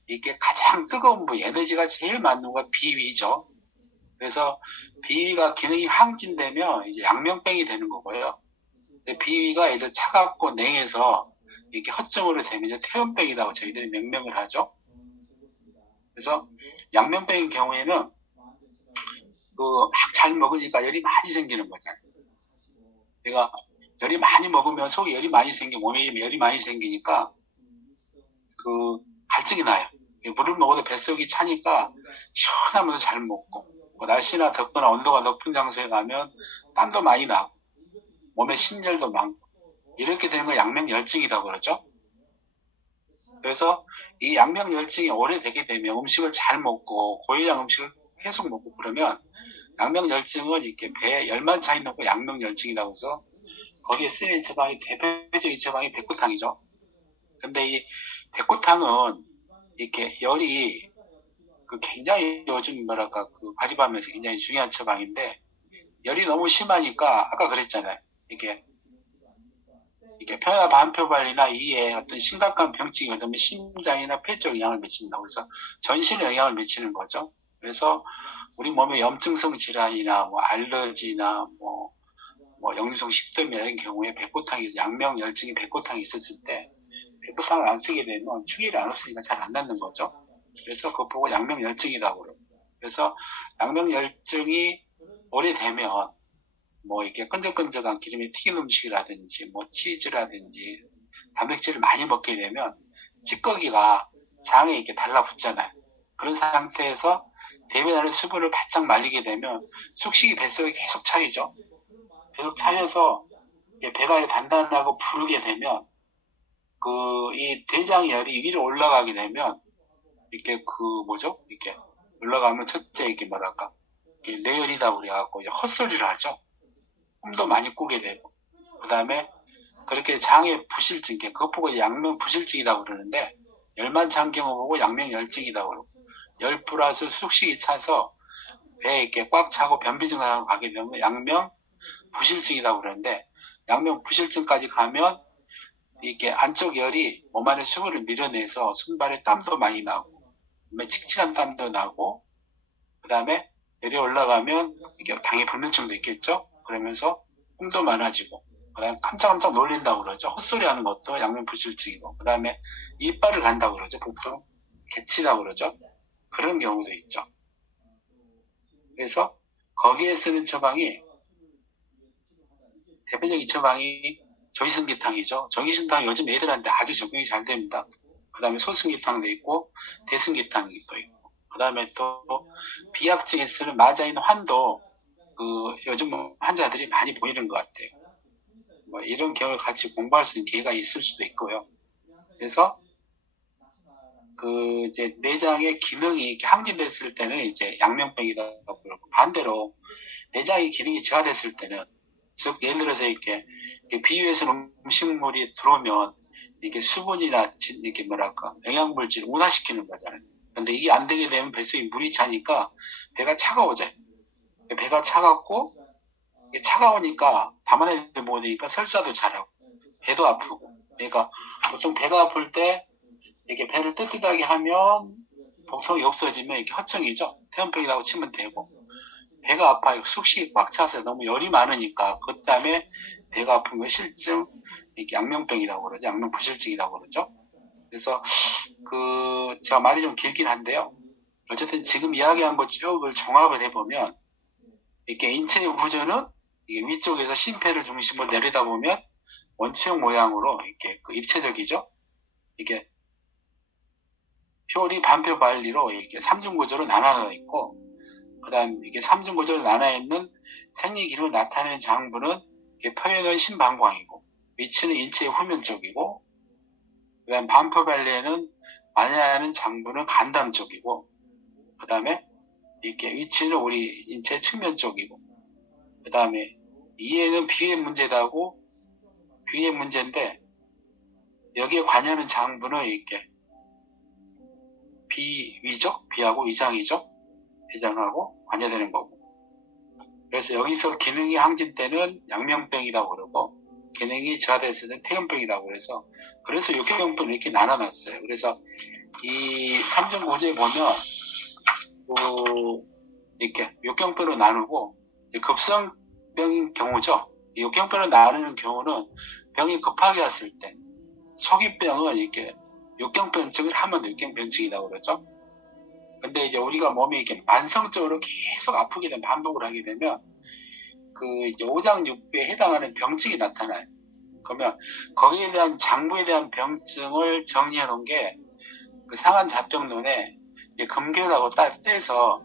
이게 가장 뜨거운 부위, 에너지가 제일 많은 건 비위죠. 그래서 비위가 기능이 항진되면 이제 양명병이 되는 거고요. 비위가 이제 차갑고 냉해서 이렇게 허점으로 되면 이제 태음병이라고 저희들이 명명을 하죠. 그래서 양면병인 경우에는 그 막 잘 먹으니까 열이 많이 생기는 거잖아요. 그러니까 열이 많이 먹으면 속에 열이 많이 생기고 몸에 열이 많이 생기니까 그 갈증이 나요. 물을 먹어도 뱃속이 차니까 시원하면서 잘 먹고 뭐 날씨나 덥거나 온도가 높은 장소에 가면 땀도 많이 나고 몸에 신열도 많고 이렇게 되는 걸 양면열증이라고 그러죠. 그래서 이 양면열증이 오래되게 되면 음식을 잘 먹고 고열량 음식을 계속 먹고 그러면 양면열증은 이렇게 배에 열만 차 있는 거 양면열증이라고 해서 거기에 쓰이는 처방이 대표적인 처방이 백구탕이죠. 근데 이 백구탕은 이렇게 열이 그 굉장히 요즘 뭐랄까 그 발입하면서 굉장히 중요한 처방인데 열이 너무 심하니까 아까 그랬잖아요. 이게 폐나 반표발이나 이에 어떤 심각한 병증이 오면 심장이나 폐 쪽에 영향을 미친다고 해서 전신에 영향을 미치는 거죠. 그래서 우리 몸에 염증성 질환이나 뭐 알러지나 뭐 역류성 식도염 이런 경우에 백구탕이 양명열증이 백구탕이 있었을 때 백구탕을 안 쓰게 되면 충혈이 안 없으니까 잘 안 낫는 거죠. 그래서 그거 보고 양명열증이라고 그래요. 그래서 양명열증이 오래되면 뭐 이렇게 끈적끈적한 기름이 튀긴 음식이라든지 뭐 치즈라든지 단백질을 많이 먹게 되면 찌꺼기가 장에 이렇게 달라붙잖아요. 그런 상태에서 대변하는 수분을 바짝 말리게 되면 숙식이 뱃속에 계속 차이죠. 계속 차여서 배가 단단하고 부르게 되면 그 이 대장 열이 위로 올라가게 되면 이렇게 그 뭐죠? 이렇게 올라가면 첫째 이렇게 뭐랄까 이렇게 뇌열이다 그래갖고 헛소리를 하죠. 꿈도 많이 꾸게 되고 그 다음에 그렇게 장의 부실증, 그것 보고 양면 부실증이라고 그러는데 열만 찬 경우 보고 양면열증이라고 그러고 열 플러스 숙식이 차서 배에 이렇게 꽉 차고 변비 증상을 가게 되면 양면 부실증이라고 그러는데 양면 부실증까지 가면 이게 안쪽 열이 몸 안에 수분을 밀어내서 손발에 땀도 많이 나고 칙칙한 땀도 나고 그 다음에 열이 올라가면 이게 당의 불면증도 있겠죠. 그러면서 꿈도 많아지고 그 다음에 깜짝깜짝 놀린다고 그러죠. 헛소리 하는 것도 양면 불실증이고 그 다음에 이빨을 간다고 그러죠. 보통 개치라고 그러죠. 그런 경우도 있죠. 그래서 거기에 쓰는 처방이 대표적인 처방이 조이승기탕이죠. 조이승기탕 요즘 애들한테 아주 적용이 잘 됩니다. 그 다음에 소승기탕도 있고 대승기탕도 있고 그 다음에 또 비약증에 쓰는 마자인 환도 그 요즘 환자들이 많이 보이는 것 같아요. 뭐 이런 경우를 같이 공부할 수 있는 기회가 있을 수도 있고요. 그래서 이제 내장의 기능이 이렇게 항진됐을 때는 이제 양명병이라고 그러고, 반대로 내장의 기능이 저하됐을 때는, 즉 예를 들어서 이렇게 비위에서 음식물이 들어오면 이게 수분이나 이렇게 뭐랄까 영양물질 운화시키는 거잖아요. 근데 이게 안 되게 되면 뱃속에 물이 차니까 배가 차가워져요. 배가 차갑고, 이게 차가우니까 담아내지 못하니까 설사도 잘하고 배도 아프고. 그러니까 보통 배가 아플 때 이렇게 배를 뜨뜻하게 하면 복통이 없어지면 이렇게 허청이죠. 태음병이라고 치면 되고, 배가 아파요. 숙식이 꽉 차서 너무 열이 많으니까. 그 다음에 배가 아픈 거 실증, 이렇게 양명병이라고 그러죠. 양명부실증이라고 그러죠. 그래서 제가 말이 좀 길긴 한데요. 어쨌든 지금 이야기한 거 쭉을 종합을 해보면, 이렇게 인체의 구조는 이게 위쪽에서 심폐를 중심으로 내려다보면 원추형 모양으로 이렇게 입체적이죠. 이게 표리, 반표, 발리로 이렇게 삼중 구조로 나눠져 있고, 그다음 이게 삼중 구조로 나눠 있는 생리 기능을 나타내는 장부는 이게 표현은 심방광이고, 위치는 인체의 후면 쪽이고, 그다음 반표 발리에는 만야하는 장부는 간담 쪽이고, 그다음에 이렇게 위치는 우리 인체 측면 쪽이고, 그다음에 이에는 비의 문제다고, 비의 문제인데 여기에 관여하는 장부는 이렇게 비위죠, 비하고 위장이죠, 해장하고 관여되는 거고. 그래서 여기서 기능이 항진 때는 양명병이라고 그러고, 기능이 저하됐을 때는 태음병이라고 그래서 육경병을 이렇게 나눠놨어요. 그래서 이 삼중 구조에 보면 이렇게 육경병으로 나누고, 급성병인 경우죠. 육경병으로 나누는 경우는 병이 급하게 왔을 때, 초기병은 이렇게 육경병증을 하면 육경병증이라고 그러죠. 근데 이제 우리가 몸이 이렇게 만성적으로 계속 아프게 되면, 반복을 하게 되면 이제 오장육부에 해당하는 병증이 나타나요. 그러면 거기에 대한 장부에 대한 병증을 정리해 놓은 게 상한자병론에 금계라고 딱 떼서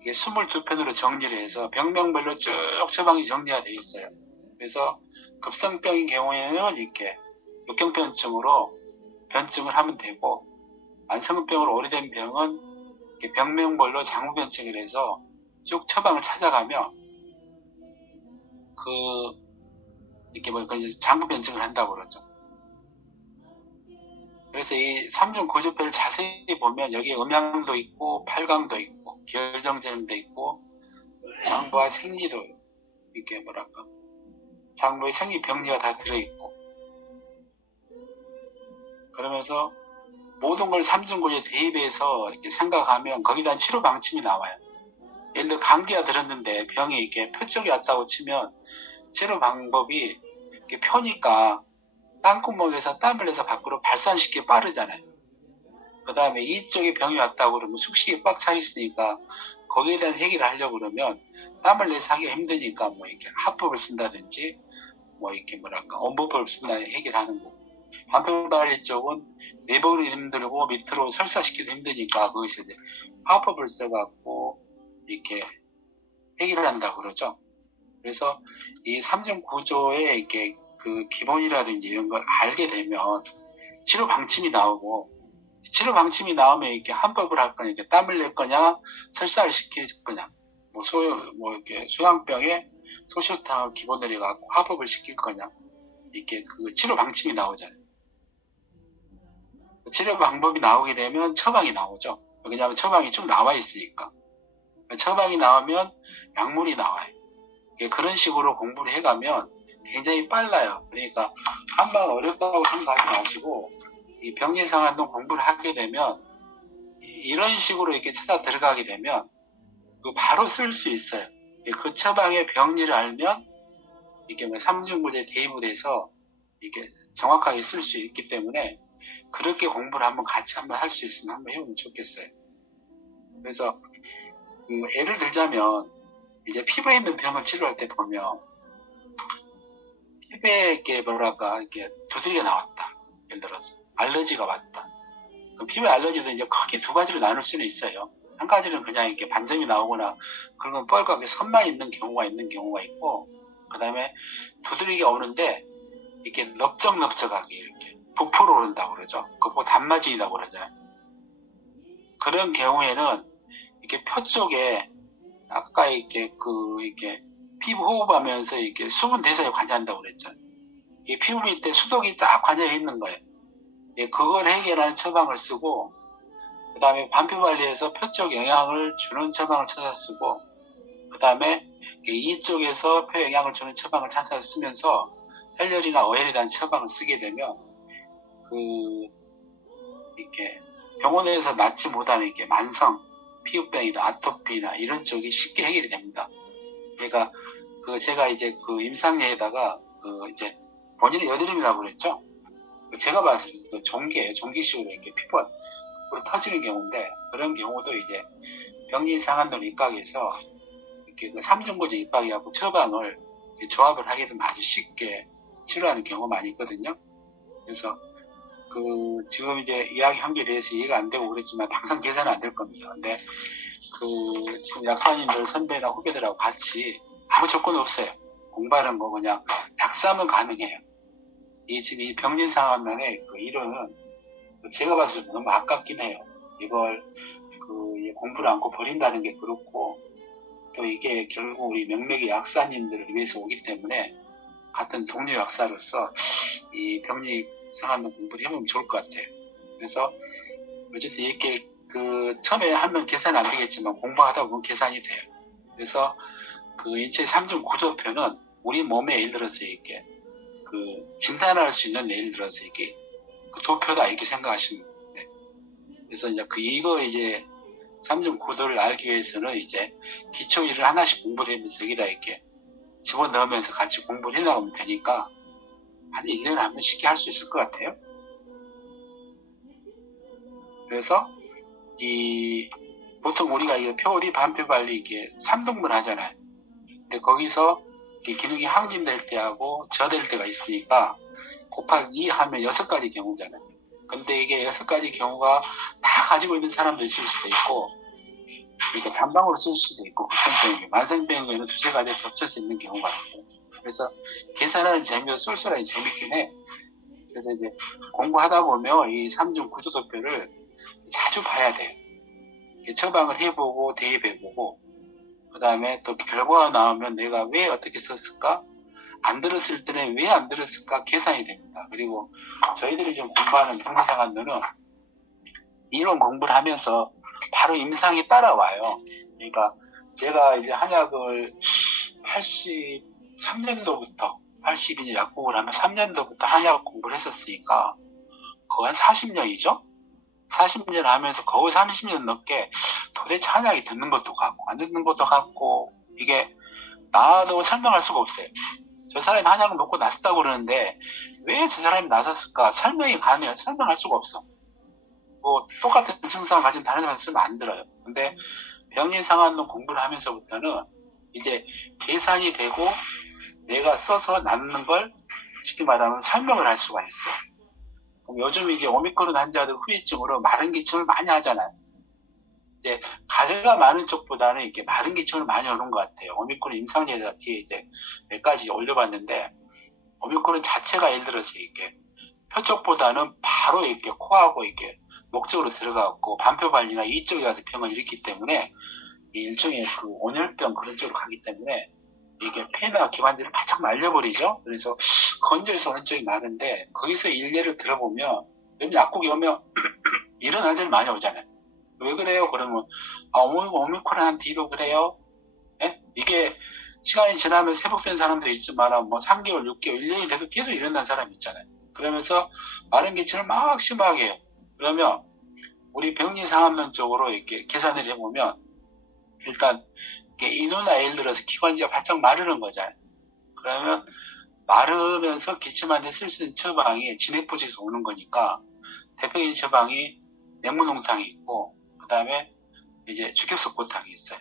이게 22편으로 정리를 해서 병명별로 쭉 처방이 정리가 되어 있어요. 그래서 급성병인 경우에는 이렇게 육경병증으로 변증을 하면 되고, 만성병으로 오래된 병은 이렇게 병명별로 장부변증을 해서 쭉 처방을 찾아가며 이렇게 장부변증을 한다고 그러죠. 그래서 이 삼중 구조표를 자세히 보면 여기에 음양도 있고 팔강도 있고 결정제능도 있고 장부와 생리도 이렇게 장부의 생리 병리가 다 들어있고, 그러면서 모든 걸 삼중 구조에 대입해서 이렇게 생각하면 거기에 대한 치료 방침이 나와요. 예를 들어 감기가 들었는데 병이 이렇게 표 쪽이 왔다고 치면 치료 방법이 이렇게 표니까 땀구멍에서 땀을 내서 밖으로 발산시키기 빠르잖아요. 그 다음에 이쪽에 병이 왔다고 그러면 숙식이 꽉 차 있으니까 거기에 대한 해결을 하려고 그러면 땀을 내서 하기가 힘드니까 이렇게 합법을 쓴다든지 이렇게 온보법을 쓴다든지 해결하는 거고, 반표발리 쪽은 내복이 힘들고 밑으로 설사시키기 힘드니까 거기서 이제 화법을 써갖고 이렇게 해결을 한다고 그러죠. 그래서 이 삼중 구조의 이렇게 기본이라든지 이런 걸 알게 되면 치료 방침이 나오고, 치료 방침이 나오면 이렇게 한법을 할 거냐, 이렇게 땀을 낼 거냐, 설사를 시킬 거냐, 이렇게 소양병에 소시오탕을 기본으로 해갖고 화법을 시킬 거냐, 이렇게 치료 방침이 나오잖아요. 치료 방법이 나오게 되면 처방이 나오죠. 왜냐하면 처방이 쭉 나와 있으니까. 처방이 나오면 약물이 나와요. 그런 식으로 공부를 해가면 굉장히 빨라요. 그러니까 한방 어렵다고 생각하지 마시고, 이 병리상한동 공부를 하게 되면 이런 식으로 이렇게 찾아 들어가게 되면 바로 쓸 수 있어요. 그 처방의 병리를 알면 이렇게 삼중구조에 대입을 해서 이렇게 정확하게 쓸 수 있기 때문에 그렇게 공부를 같이 한번 할 수 있으면 한번 해보면 좋겠어요. 그래서 예를 들자면 이제 피부에 있는 병을 치료할 때 보면 피부에 이렇게 이렇게 두드리가 나왔다. 예를 들어서 알러지가 왔다. 그럼 피부 알러지도 이제 크게 두 가지로 나눌 수는 있어요. 한 가지는 그냥 이렇게 반점이 나오거나 그런 건 뻘겋게 선만 있는 경우가 있고, 그 다음에 두드리가 오는데 이렇게 넓적넓적하게 이렇게 부풀어 오른다고 그러죠. 그거 단마진이라고 그러잖아요. 그런 경우에는 이렇게 표 쪽에 아까 이렇게 피부 호흡하면서 이렇게 수분 대사에 관여한다고 그랬잖아요. 이 피부 밑에 수독이 쫙 관여해 있는 거예요. 예, 그걸 해결하는 처방을 쓰고, 그 다음에 반표 관리에서 표 쪽 영향을 주는 처방을 찾아 쓰고, 그 다음에 이쪽에서 표 영향을 주는 처방을 찾아 쓰면서 혈열이나 어혈에 대한 처방을 쓰게 되면 이렇게 병원에서 낫지 못하는 이렇게 만성 피부병이나 아토피나 이런 쪽이 쉽게 해결이 됩니다. 그러니까 제가 이제 임상례에다가 이제 본인의 여드름이라고 그랬죠. 제가 봤을 때 종기예요. 종기식으로 이렇게 피부가 터지는 경우인데, 그런 경우도 이제 병리상한론 입각에서 이렇게 3중고제 입각이하고 처방을 조합을 하게 되면 아주 쉽게 치료하는 경우가 많이 있거든요. 그래서 지금 이제 이야기 한 게 대해서 이해가 안 되고 그랬지만 당장 계산은 안 될 겁니다. 근데 지금 약사님들 선배나 후배들하고 같이 아무 조건 없어요. 공부하는 거 그냥 약사하면 가능해요. 지금 이 병리상한론의 이론은 제가 봤을 때 너무 아깝긴 해요. 이걸 공부를 않고 버린다는 게 그렇고, 또 이게 결국 우리 명맥의 약사님들을 위해서 오기 때문에 같은 동료 약사로서 이 병리상한론 공부를 해보면 좋을 것 같아요. 그래서 어쨌든 이렇게 처음에 하면 계산이 안 되겠지만 공부하다 보면 계산이 돼요. 그래서 인체 3중 구조표는 우리 몸에 예를 들어서 이렇게 진단할 수 있는 예를 들어서 이렇게 도표다 이렇게 생각하시면 돼요. 그래서 이제 3중 구조를 알기 위해서는 이제 기초일을 하나씩 공부를 하면서 여기다 이렇게 집어넣으면서 같이 공부를 해나가면 되니까 한 1년에 한 번 쉽게 할 수 있을 것 같아요. 그래서 보통 우리가 표리, 반표 관리 이게 3등분 하잖아요. 근데 거기서 기능이 항진될 때하고 저될 때가 있으니까 곱하기 2 하면 6가지 경우잖아요. 근데 이게 6가지 경우가 다 가지고 있는 사람도 있을 수도 있고, 그러니까 단방으로 쓸 수도 있고, 급성병, 만성병에는 두세 가지 겹쳐서 있는 경우가 있고, 그래서 계산하는 재미도 쏠쏠하게 재밌긴 해. 그래서 이제 공부하다 보면 이 3중 구조도표를 자주 봐야 돼요. 처방을 해보고 대입해보고, 그 다음에 또 결과가 나오면 내가 왜 어떻게 썼을까? 안 들었을 때는 왜 안 들었을까? 계산이 됩니다. 그리고 저희들이 지금 공부하는 병리상한론은 이론 공부를 하면서 바로 임상이 따라와요. 그러니까 제가 이제 한약을 83년도부터 82년 약국을 하면 3년도부터 한약 공부를 했었으니까 거의 한 40년이죠. 40년 하면서 거의 30년 넘게 도대체 한약이 듣는 것도 같고 안 듣는 것도 같고, 이게 나도 설명할 수가 없어요. 저 사람이 한약을 먹고 났었다고 그러는데 왜 저 사람이 났었을까? 설명이 가면 설명할 수가 없어. 뭐 똑같은 증상을 가진 다른 사람 쓰면 안 들어요. 근데 병리상한론 공부를 하면서부터는 이제 계산이 되고 내가 써서 낫는 걸 쉽게 말하면 설명을 할 수가 있어요. 그럼 요즘 이제 오미크론 환자들 후유증으로 마른 기침을 많이 하잖아요. 이제 가래가 많은 쪽보다는 이렇게 마른 기침을 많이 오는 것 같아요. 오미크론 임상례가 뒤에 이제 몇 가지 올려봤는데, 오미크론 자체가 예를 들어서 이렇게 표 쪽보다는 바로 이렇게 코하고 이렇게 목 쪽으로 들어가고 반표 관리나 이쪽에 가서 병을 일으키기 때문에 일종의 온열병 그런 쪽으로 가기 때문에 이게 폐나 기관지를 바짝 말려버리죠. 그래서 건조해서 오는 쪽이 많은데, 거기서 일례를 들어보면 약국에 오면 이런 환자들이 많이 오잖아요. 왜 그래요? 그러면 오미크론 뒤로 그래요? 예? 이게 시간이 지나면 회복된 사람도 있지만 뭐 3개월, 6개월, 1년이 돼도 계속 일어난 사람이 있잖아요. 그러면서 마른 기침을 막 심하게 해요. 그러면 우리 병리상한론 쪽으로 이렇게 계산을 해보면 일단 인후나 예를 들어서 기관지가 바짝 마르는 거잖아요. 그러면 마르면서 기침한테 쓸 수 있는 처방이 진액부지에서 오는 거니까 대표적인 처방이 냉문홍탕이 있고, 그 다음에 이제 주캡속보탕이 있어요.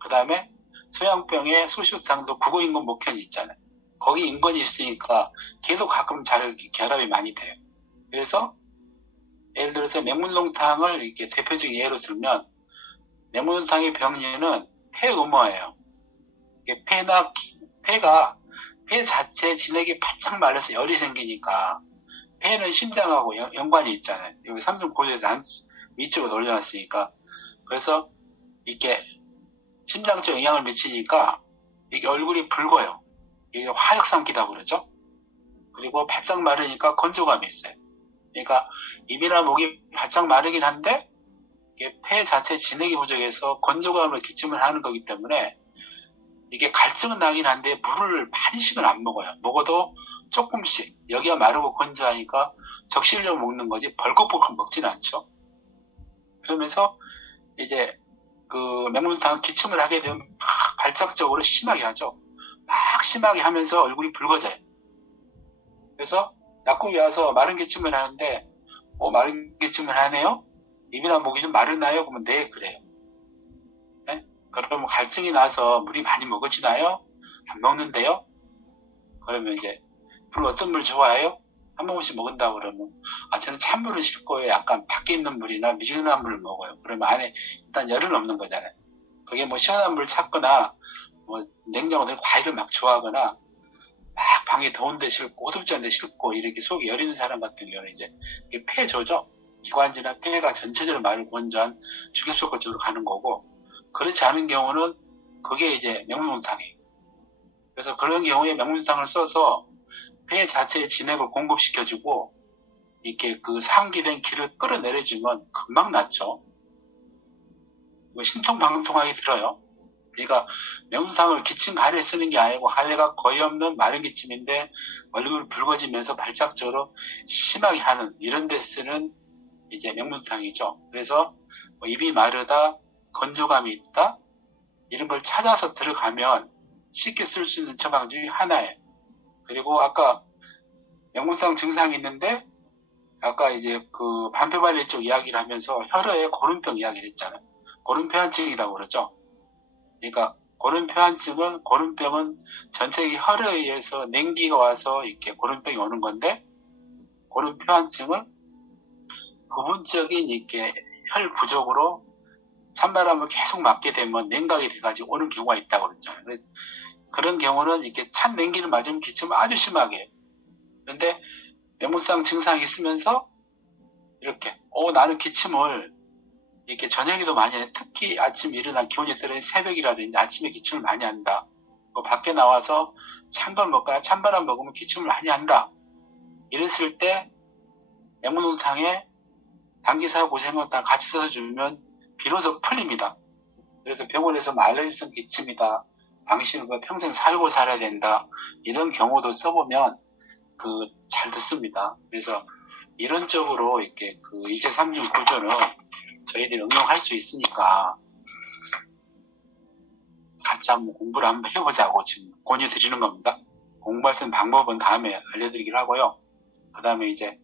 그 다음에 소양병에 소시오탕도 국어인근 목현이 있잖아요. 거기 인근이 있으니까 걔도 가끔 잘 결합이 많이 돼요. 그래서 예를 들어서 냉문홍탕을 이렇게 대표적인 예로 들면, 냉문홍탕의 병리는 폐음어예요. 폐 자체 진액이 바짝 말라서 열이 생기니까, 폐는 심장하고 연관이 있잖아요. 여기 삼중 고조에서 위쪽으로 올려놨으니까. 그래서 이게 심장 쪽 영향을 미치니까 이게 얼굴이 붉어요. 이게 화역상기라고 그러죠. 그리고 바짝 마르니까 건조감이 있어요. 그러니까 입이나 목이 바짝 마르긴 한데 이게 폐 자체 진액이 부족해서 건조감을 기침을 하는 거기 때문에 이게 갈증은 나긴 한데 물을 많이씩은 안 먹어요. 먹어도 조금씩. 여기가 마르고 건조하니까 적시려고 먹는 거지 벌컥벌컥 먹지는 않죠. 그러면서 이제 그 맹문탕 기침을 하게 되면 막 발작적으로 심하게 하죠. 막 심하게 하면서 얼굴이 붉어져요. 그래서 약국에 와서 마른 기침을 하는데 마른 기침을 하네요? 입이나 목이 좀 마르나요? 그러면 네, 그래요. 네? 그러면 갈증이 나서 물이 많이 먹어지나요? 안 먹는데요? 그러면 이제 물 어떤 물 좋아해요? 한 모금씩 먹은다고 그러면 저는 찬물은 싫고요. 약간 밖에 있는 물이나 미지근한 물을 먹어요. 그러면 안에 일단 열은 없는 거잖아요. 그게 뭐 시원한 물 찾거나 뭐 냉장고들 과일을 막 좋아하거나 막 방이 더운데 싫고 호흡자인데 싫고 이렇게 속이 여리는 사람 같은 경우는 이제 이게 폐조죠. 기관지나 폐가 전체적으로 마르고 건조한 중엽속골 쪽으로 가는 거고, 그렇지 않은 경우는 그게 이제 명문탕이에요. 그래서 그런 경우에 명문탕을 써서 폐 자체의 진액을 공급시켜주고 이렇게 그 상기된 기를 끌어내려주면 금방 낫죠. 신통방통하게 들어요. 그러니까 명상을 기침 가래에 쓰는 게 아니고 가래가 거의 없는 마른 기침인데 얼굴이 붉어지면서 발작적으로 심하게 하는 이런 데 쓰는 이제 명문탕이죠. 그래서 뭐 입이 마르다, 건조감이 있다 이런 걸 찾아서 들어가면 쉽게 쓸 수 있는 처방 중에 하나예요. 그리고 아까 명문상 증상이 있는데 아까 이제 그 반표발리 쪽 이야기를 하면서 혈어의 고름병 이야기를 했잖아요. 고름폐환증이라고 그러죠. 그러니까 고름병은 전체 혈에 의해서 냉기가 와서 이렇게 고름병이 오는 건데, 고름표환증은 부분적인 이렇게 혈 부족으로 찬바람을 계속 맞게 되면 냉각이 돼가지고 오는 경우가 있다고 그랬잖아요. 그런 경우는 이렇게 찬 냉기를 맞으면 기침을 아주 심하게 해요. 그런데 명문상 증상이 있으면서 이렇게 나는 기침을 이렇게 저녁에도 많이 해. 특히 아침 일어나 기온이 떨어진 새벽이라든지 아침에 기침을 많이 한다. 뭐 밖에 나와서 찬 걸 먹거나 찬바람 먹으면 기침을 많이 한다. 이랬을 때 맹문탕에 당기사 고생원탕 같이 써서 주면 비로소 풀립니다. 그래서 병원에서 알레르기성 기침이다. 당신은 평생 살고 살아야 된다. 이런 경우도 써보면 잘 듣습니다. 그래서 이론적으로 이렇게 이제 3중 구조는 저희들이 응용할 수 있으니까 같이 한번 공부를 한번 해보자고 지금 권유 드리는 겁니다. 공부할 수 있는 방법은 다음에 알려드리기로 하고요. 그 다음에 이제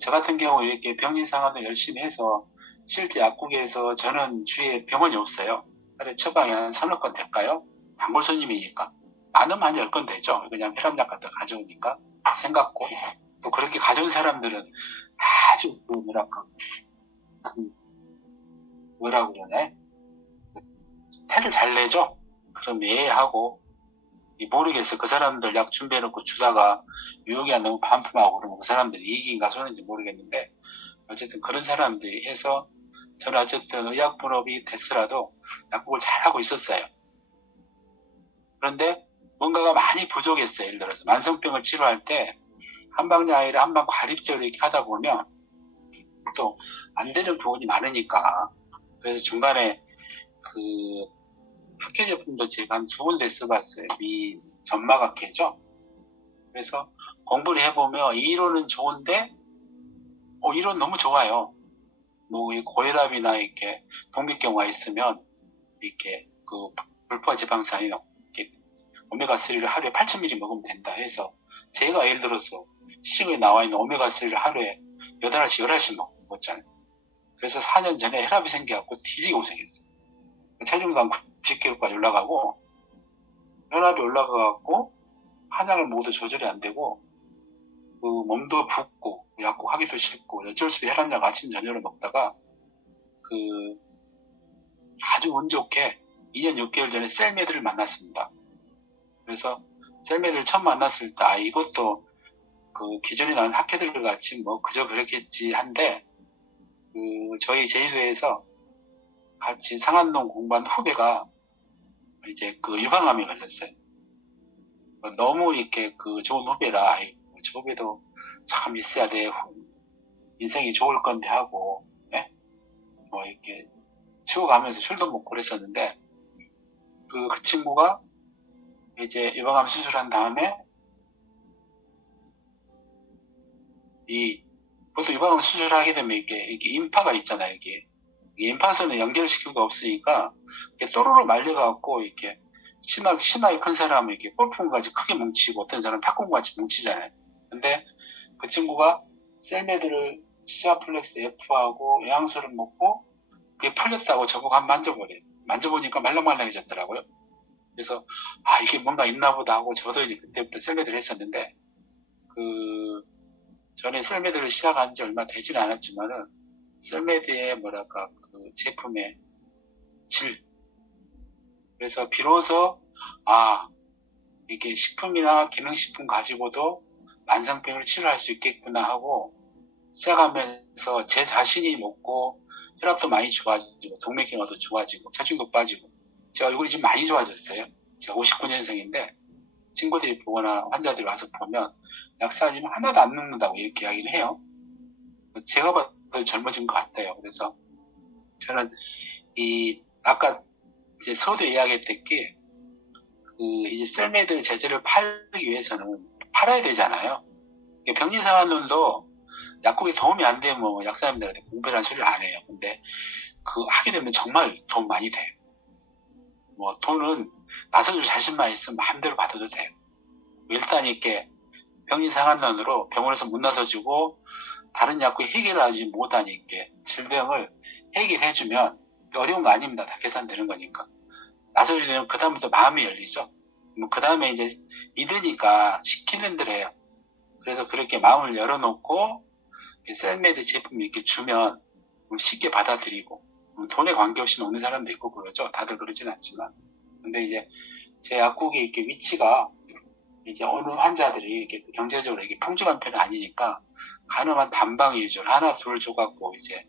저 같은 경우 이렇게 병진 상황도 열심히 해서 실제 약국에서 저는 주위에 병원이 없어요. 하루에 처방이 한 서너 건 될까요? 단골 손님이니까 많으면 한 10건 되죠. 그냥 혈압약 같은 거 가져오니까 생각고, 또 그렇게 가져온 사람들은 아주 뭐라고 그러네, 태를 잘 내죠. 그럼 예하고 모르겠어. 그 사람들 약 준비해놓고 주다가 유혹이 안 나면 반품하고 그러면 그 사람들이 이익인가 손해인지 모르겠는데, 어쨌든 그런 사람들이 해서 저는 어쨌든 의약 본업이 됐으라도 약국을 잘하고 있었어요. 그런데 뭔가가 많이 부족했어요. 예를 들어서 만성병을 치료할 때 한방약 아니라 한방 과립제로 이렇게 하다 보면 또 안 되는 부분이 많으니까, 그래서 중간에 학회 제품도 제가 한 2군데 써봤어요. 미 점막학회죠. 그래서 공부를 해보면 이론은 좋은데 이론 너무 좋아요. 뭐 고혈압이나 이렇게 동맥경화 있으면 이렇게 불포화 지방산이 이렇게 오메가3를 하루에 8,000ml 먹으면 된다 해서 제가 예를 들어서 시중에 나와 있는 오메가3를 하루에 8알씩 11알씩 먹었잖아요. 그래서 4년 전에 혈압이 생겨갖고 뒤지게 고생했어요. 체중도 한 90kg까지 올라가고 혈압이 올라가갖고 한약을 먹어도 조절이 안 되고 몸도 붓고 약국 하기도 싫고 어쩔 수 없이 혈압약 아침 저녁으로 먹다가 아주 운 좋게 2년 6개월 전에 셀메드를 만났습니다. 그래서 셀메드를 처음 만났을 때 이것도 기존에 나온 학회들 같이 뭐 그저 그렇겠지 한데 저희 제주도에서 같이 상한동 공부한 후배가 이제 그 유방암에 걸렸어요. 너무 이렇게 좋은 후배라, 아이고, 저 후배도 참 있어야 돼. 인생이 좋을 건데 하고, 예? 뭐 이렇게 쉬어가면서 술도 먹고 그랬었는데, 그 친구가 이제 유방암 수술한 다음에 보통 유방암 수술하게 되면 이게 인파가 있잖아요. 이게 임파선을 연결시킨 거 없으니까 이게 또로로 말려갖고 이렇게 심하게 큰 사람은 이렇게 볼품같이 크게 뭉치고 어떤 사람은 팝콘같이 뭉치잖아요. 근데 그 친구가 셀메드를 시아플렉스 F하고 영양소를 먹고 그게 풀렸다고 저보고 한번 만져보래요. 만져보니까 말랑말랑해졌더라고요. 그래서 이게 뭔가 있나 보다 하고 저도 이제 그때부터 셀메드를 했었는데 전에 셀메드를 시작한 지 얼마 되지는 않았지만은 셀메드의 뭐랄까 그 제품의 질, 그래서 비로소 이게 식품이나 기능식품 가지고도 만성병을 치료할 수 있겠구나 하고 시작하면서 제 자신이 먹고 혈압도 많이 좋아지고 동맥경화도 좋아지고 체중도 빠지고 제 얼굴이 지금 많이 좋아졌어요. 제가 59년생인데 친구들이 보거나 환자들이 와서 보면 약사님 하나도 안 늙는다고 이렇게 이야기를 해요. 제가 봐도 젊어진 것 같아요. 그래서 저는 아까 이제 서두 이야기했던 게 이제 셀메드 제제를 팔기 위해서는 팔아야 되잖아요. 병리상한론도 약국에 도움이 안 되면 약사님들한테 공부라는 소리를 안 해요. 근데 하게 되면 정말 돈 많이 돼요. 돈은 나서줄 자신만 있으면 마음대로 받아도 돼요. 일단 이렇게 병리상한론으로 병원에서 못 나서주고 다른 약국이 해결하지 못하니까 질병을 해결해주면 어려운 거 아닙니다. 다 계산되는 거니까. 나서주면 그 다음부터 마음이 열리죠. 그 다음에 이제 믿으니까 시키는 대로 해요. 그래서 그렇게 마음을 열어놓고 셀메드 제품 이렇게 주면 쉽게 받아들이고 돈에 관계없이 먹는 사람도 있고 그러죠. 다들 그러진 않지만. 근데 이제 제 약국의 이렇게 위치가 이제 어느 환자들이 이렇게 경제적으로 이게 풍족한 편은 아니니까 가능한 단방 위주로 하나 둘 줘갖고 이제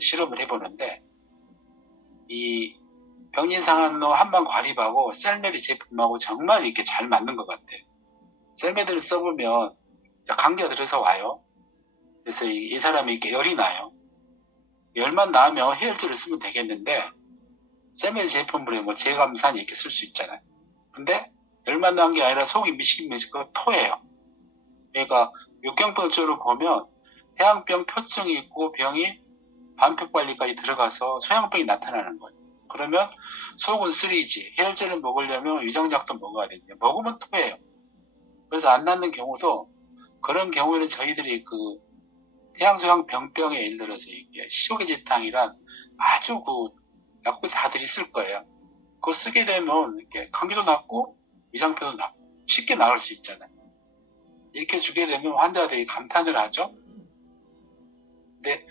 실험을 해보는데 이 병리상한로 한방 과립하고 셀메드 제품하고 정말 이렇게 잘 맞는 것 같아요. 셀메드를 써보면 감기가 들어서 와요. 그래서 이 사람이 이렇게 열이 나요. 열만 나면 해열제를 쓰면 되겠는데 셀메드 제품으로 제감산 이렇게 쓸 수 있잖아요. 근데 열만 난 게 아니라 속이 미식미식 토해요. 그러니까 육경병적으로 보면 해양병 표증이 있고 병이 반표관리까지 들어가서 소양병이 나타나는 거예요. 그러면 속은 쓰리지. 해열제를 먹으려면 위장약도 먹어야 되는데 먹으면 토해요. 그래서 안 낫는 경우도 그런 경우에는 저희들이 태양소양 병병에 예를 들어서 이게 시오게지탕이란 아주 약국 다들 있을 거예요. 그거 쓰게 되면 이렇게 감기도 낫고 위장병도 낫고 쉽게 나을 수 있잖아요. 이렇게 주게 되면 환자들이 감탄을 하죠. 근데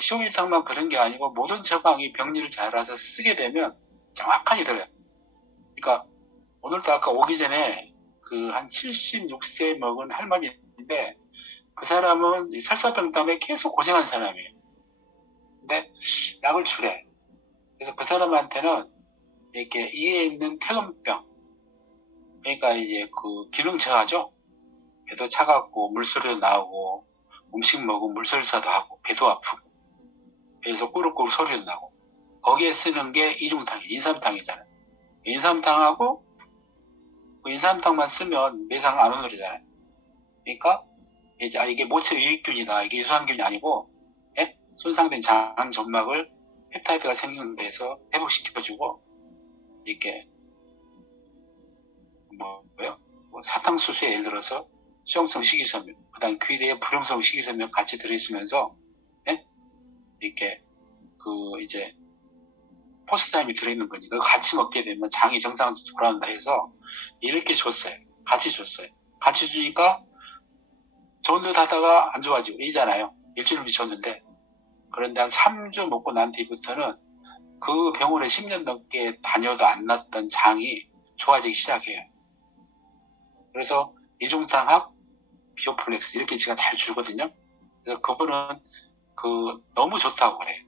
시오게지탕만 그런 게 아니고 모든 처방이 병리를 잘 알아서 쓰게 되면 정확하게 들어요. 그러니까 오늘도 아까 오기 전에 한 76세 먹은 할머니인데 그 사람은 설사병 때문에 계속 고생한 사람이에요. 근데 약을 주래. 그래서 그 사람한테는 이렇게 이에 있는 태음병, 그러니까 이제 기능 저하죠. 배도 차갑고 물소리도 나오고 음식 먹으면 물설사도 하고 배도 아프고 배에서 꾸룩꾸룩 소리도 나고 거기에 쓰는 게 이중탕이 인삼탕이잖아요. 인삼탕하고 인삼탕만 쓰면 매상 안 오르잖아요. 그러니까 이게 모체 유익균이다. 이게 유산균이 아니고 손상된 장 점막을 펩타이드가 생기는 데서 회복시켜주고 이렇게 사탕수수에 예를 들어서 수용성 식이섬유, 그다음 귀대에 불용성 식이섬유 같이 들어있으면서 이렇게 이제 포스타임이 들어있는 거니까 같이 먹게 되면 장이 정상으로 돌아온다 해서 이렇게 줬어요. 같이 줬어요. 같이 주니까 좋은 듯 하다가 안 좋아지고 이잖아요. 일주일 줬는데 그런데 한 3주 먹고 난 뒤부터는 그 병원에 10년 넘게 다녀도 안 났던 장이 좋아지기 시작해요. 그래서 이중탕합, 비오플렉스 이렇게 제가 잘 주거든요. 그래서 그분은 너무 좋다고 그래요.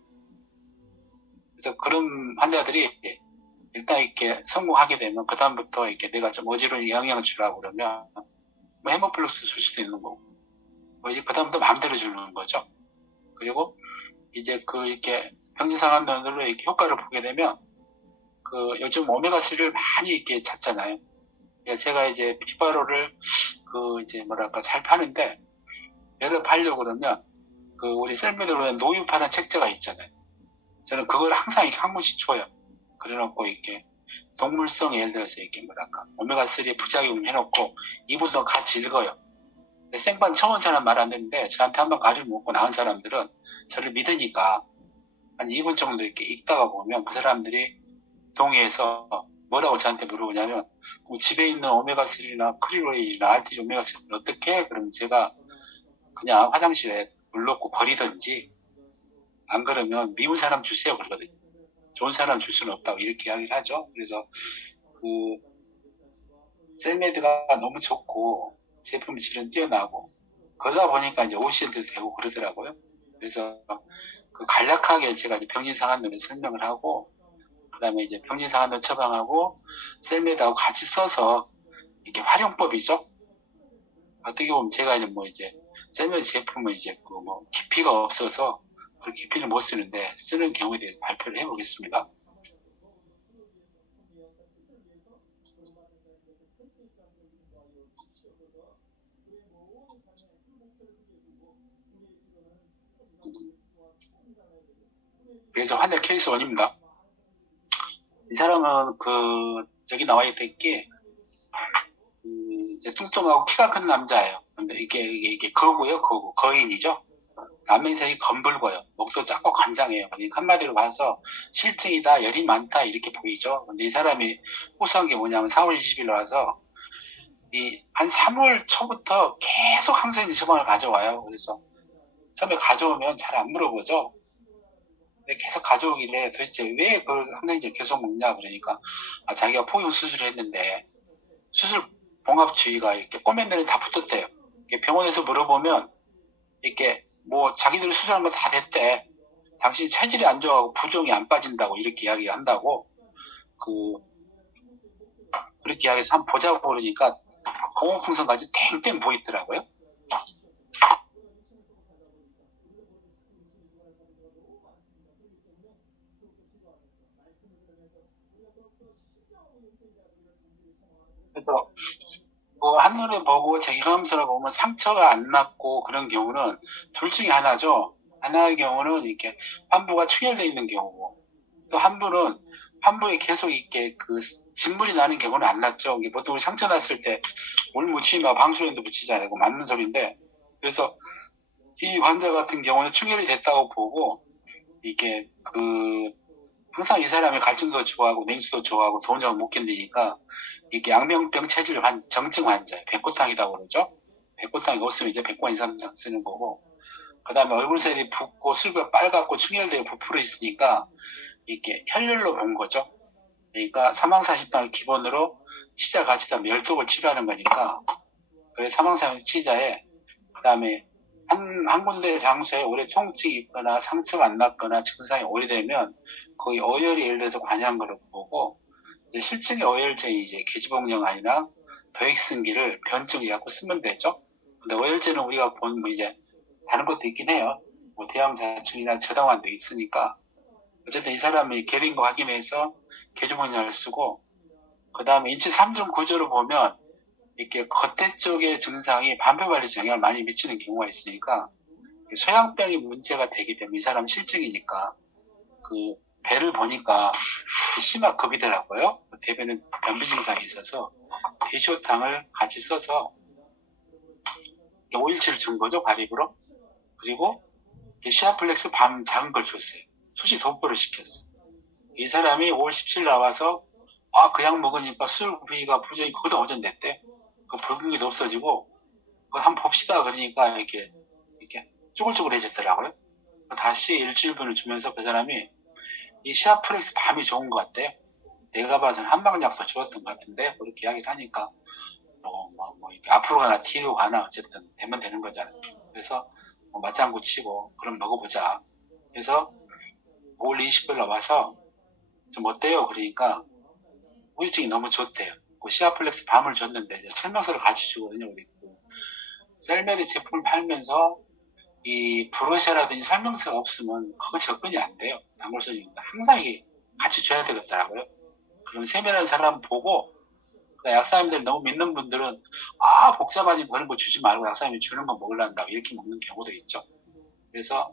그래서 그런 환자들이 일단 이렇게 성공하게 되면 그다음부터 이렇게 내가 좀 어지러운 영향을 주라고 그러면 뭐 헤모플러스 줄 수도 있는 거고, 뭐 이제 그다음부터 마음대로 주는 거죠. 그리고 이제 이렇게 병리상환면으로 이렇게 효과를 보게 되면 요즘 오메가3를 많이 이렇게 찾잖아요. 그래서 제가 이제 피바로를 이제 뭐랄까 잘 파는데, 얘를 팔려고 그러면 우리 셀미도로에 노유파는 책자가 있잖아요. 저는 그걸 항상 이렇게 한 권씩 줘요. 그래놓고 이렇게 동물성, 예를 들어서 이렇게 뭐랄까 오메가3 부작용 해놓고 이분도 같이 읽어요. 생판 처음 온 사람 말 안 듣는데 저한테 한번 가지고 먹고 나온 사람들은 저를 믿으니까 한 2분 정도 이렇게 읽다가 보면 그 사람들이 동의해서 뭐라고 저한테 물어보냐면, 집에 있는 오메가3나 크릴오일이나 알티지 오메가3를 어떻게 해? 그러면 제가 그냥 화장실에 물 넣고 버리든지, 안 그러면 미운 사람 주세요 그러거든요. 좋은 사람 줄 수는 없다고 이렇게 이야기를 하죠. 그래서 셀메드가 너무 좋고 제품 질은 뛰어나고 그러다 보니까 이제 OCN도 되고 그러더라고요. 그래서 간략하게 제가 이제 병리상환론을 설명을 하고, 그 다음에 이제 병리상환론 처방하고 셀메드하고 같이 써서 이게 활용법이죠. 어떻게 보면 제가 이제 셀메드 제품은 이제 깊이가 없어서 그 깊이를 못 쓰는데 쓰는 경우에 대해서 발표를 해보겠습니다. 그래서 환자 케이스 1입니다. 이 사람은 저기 나와 있던 게 이제 뚱뚱하고 키가 큰 남자예요. 근데 이게 거인이죠. 안면색이 검붉어요. 목도 작고 관장해요. 그러니까 한마디로 봐서 실증이다, 열이 많다 이렇게 보이죠. 근데 이 사람이 호소한 게 뭐냐면 4월 20일 와서 한 3월 초부터 계속 항생제 처방을 가져와요. 그래서 처음에 가져오면 잘 안 물어보죠. 근데 계속 가져오길래 도대체 왜 항생제를 계속 먹냐 그러니까 자기가 포용 수술을 했는데 수술 봉합주의가 이렇게 꼬맨 데는 다 붙었대요. 병원에서 물어보면 이렇게 자기들이 수술한 거 다 됐대. 당신 체질이 안 좋아하고 부종이 안 빠진다고 이렇게 이야기한다고 그렇게 이야기해서 한번 보자고 그러니까 공공풍선까지 땡땡 보이더라고요. 그래서 한눈에 보고 제 경험서를 보면 상처가 안 났고 그런 경우는 둘 중에 하나죠. 하나의 경우는 이렇게 환부가 충혈되어 있는 경우고, 또 한 분은 환부에 계속 이렇게 진물이 나는 경우는 안 났죠. 보통 우리 상처 났을 때 물 묻히면 방수연도 묻히잖아요. 맞는 소리인데, 그래서 이 환자 같은 경우는 충혈이 됐다고 보고, 이게 항상 이 사람이 갈증도 좋아하고 냉수도 좋아하고 더운 점을 못 견디니까 이게 양명병 체질 정증 환자예요. 백고탕이라고 그러죠. 백고탕이 없으면 이제 백고 이상 쓰는 거고, 그 다음에 얼굴색이 붓고 술이 빨갛고 충혈되고 부풀어 있으니까 이게 혈혈로 본 거죠. 그러니까 사망사실당을 기본으로 치자 같이다 멸독을 치료하는 거니까, 그래서 사망사실 치자에, 그 다음에 한 군데 장소에 오래 통증이 있거나 상처가 안 났거나 증상이 오래되면 거의 어혈이 예를 들어서 관여한 걸로 보고, 이제 실증의 어혈제인 이제 계지봉령 아니나 도액승기를 변증을 갖고 쓰면 되죠. 근데 어혈제는 우리가 본 이제 다른 것도 있긴 해요. 대형자충이나 저당환도 있으니까. 어쨌든 이 사람이 계린 거 확인해서 계주문양을 쓰고, 그 다음에 인체 3중 구조를 보면 이렇게 겉에 쪽의 증상이 반표발리에 영향을 많이 미치는 경우가 있으니까, 소양병이 문제가 되게 되면 이 사람 실증이니까 배를 보니까 심화급이더라고요. 대변은 변비 증상이 있어서 대시호탕을 같이 써서 5일치를 준 거죠, 발입으로. 그리고 시아플렉스 밤 작은 걸 줬어요. 수시 도포를 시켰어요. 이 사람이 5월 17일 나와서 그 약 먹으니까 술 부위가 부정이 거기다 오전됐대. 붉은기도 없어지고 한번 봅시다 그러니까 이렇게 쭈글쭈글해졌더라고요. 다시 일주일분을 주면서 그 사람이 이 시아플렉스 밤이 좋은 것 같대요. 내가 봐서는 한방약도 좋았던 것 같은데 그렇게 이야기를 하니까 이렇게 앞으로 가나 뒤로 가나 어쨌든 되면 되는 거잖아요. 그래서 맞장구 치고 그럼 먹어보자. 그래서 5월 20일 날 와서 좀 어때요? 그러니까 후유증이 너무 좋대요. 그 시아플렉스 밤을 줬는데 이제 설명서를 같이 주거든요. 우리 그 셀메드 제품을 팔면서 이 브로셔라든지 설명서가 없으면 그거 접근이 안 돼요. 단골손님입니다. 항상 이게 같이 줘야 되겠더라고요. 그럼 세밀한 사람 보고 그러니까 약사님들 너무 믿는 분들은 복잡하지 그런 거 주지 말고 약사님이 주는 거 먹으란다고 이렇게 먹는 경우도 있죠. 그래서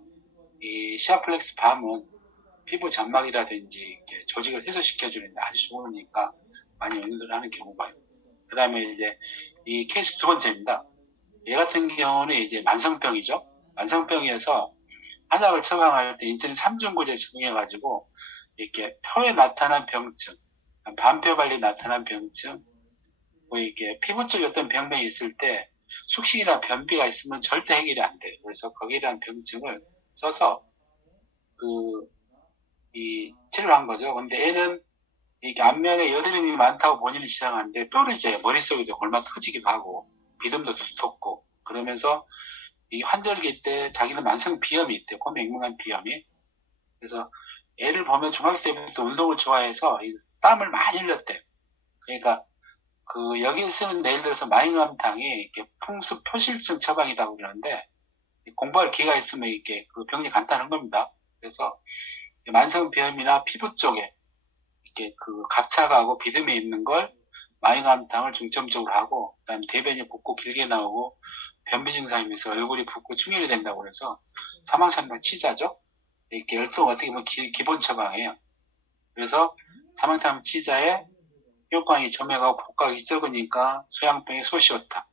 이 시아플렉스 밤은 피부 점막이라든지 이렇게 조직을 해소시켜주는데 아주 좋으니까 많이 연구를 하는 경우가 있고, 그 다음에 이제 이 케이스 두 번째입니다. 얘 같은 경우는 이제 만성병이죠. 만성병이어서 한약을 처방할 때 인체는 삼중고제 적용해가지고 이렇게 혀에 나타난 병증, 반표 관리 나타난 병증, 뭐 이렇게 피부 쪽에 어떤 병명이 있을 때 숙식이나 변비가 있으면 절대 해결이 안 돼요. 그래서 거기에 대한 병증을 써서 이 치료를 한 거죠. 근데 애는 이게 안면에 여드름이 많다고 본인이 주장하는데 뾰루지에 머릿속에도 골마 터지기도 하고 비듬도 두텁고 그러면서 이 환절기 때 자기는 만성 비염이 있대요. 고맹문한 비염이. 그래서 애를 보면 중학교 때부터 운동을 좋아해서 땀을 많이 흘렸대요. 그러니까 그 여기에 쓰는 예를 들어서 마잉암탕이 이렇게 풍습 표실증 처방이라고 그러는데 공부할 기회가 있으면 이렇게 그 병리 간단한 겁니다. 그래서 만성 비염이나 피부 쪽에 이렇게 그 갑차가하고 비듬이 있는 걸 마잉암탕을 중점적으로 하고 그다음에 대변이 붓고 길게 나오고 변비 증상이 있어 얼굴이 붓고 충혈이 된다고 그래서 사망상당 치자죠. 이렇게 열통 어떻게 보면 기본 처방이에요. 그래서 사망상 치자에 효과이 점액하고 복각이 적으니까 소양병에 소시효타.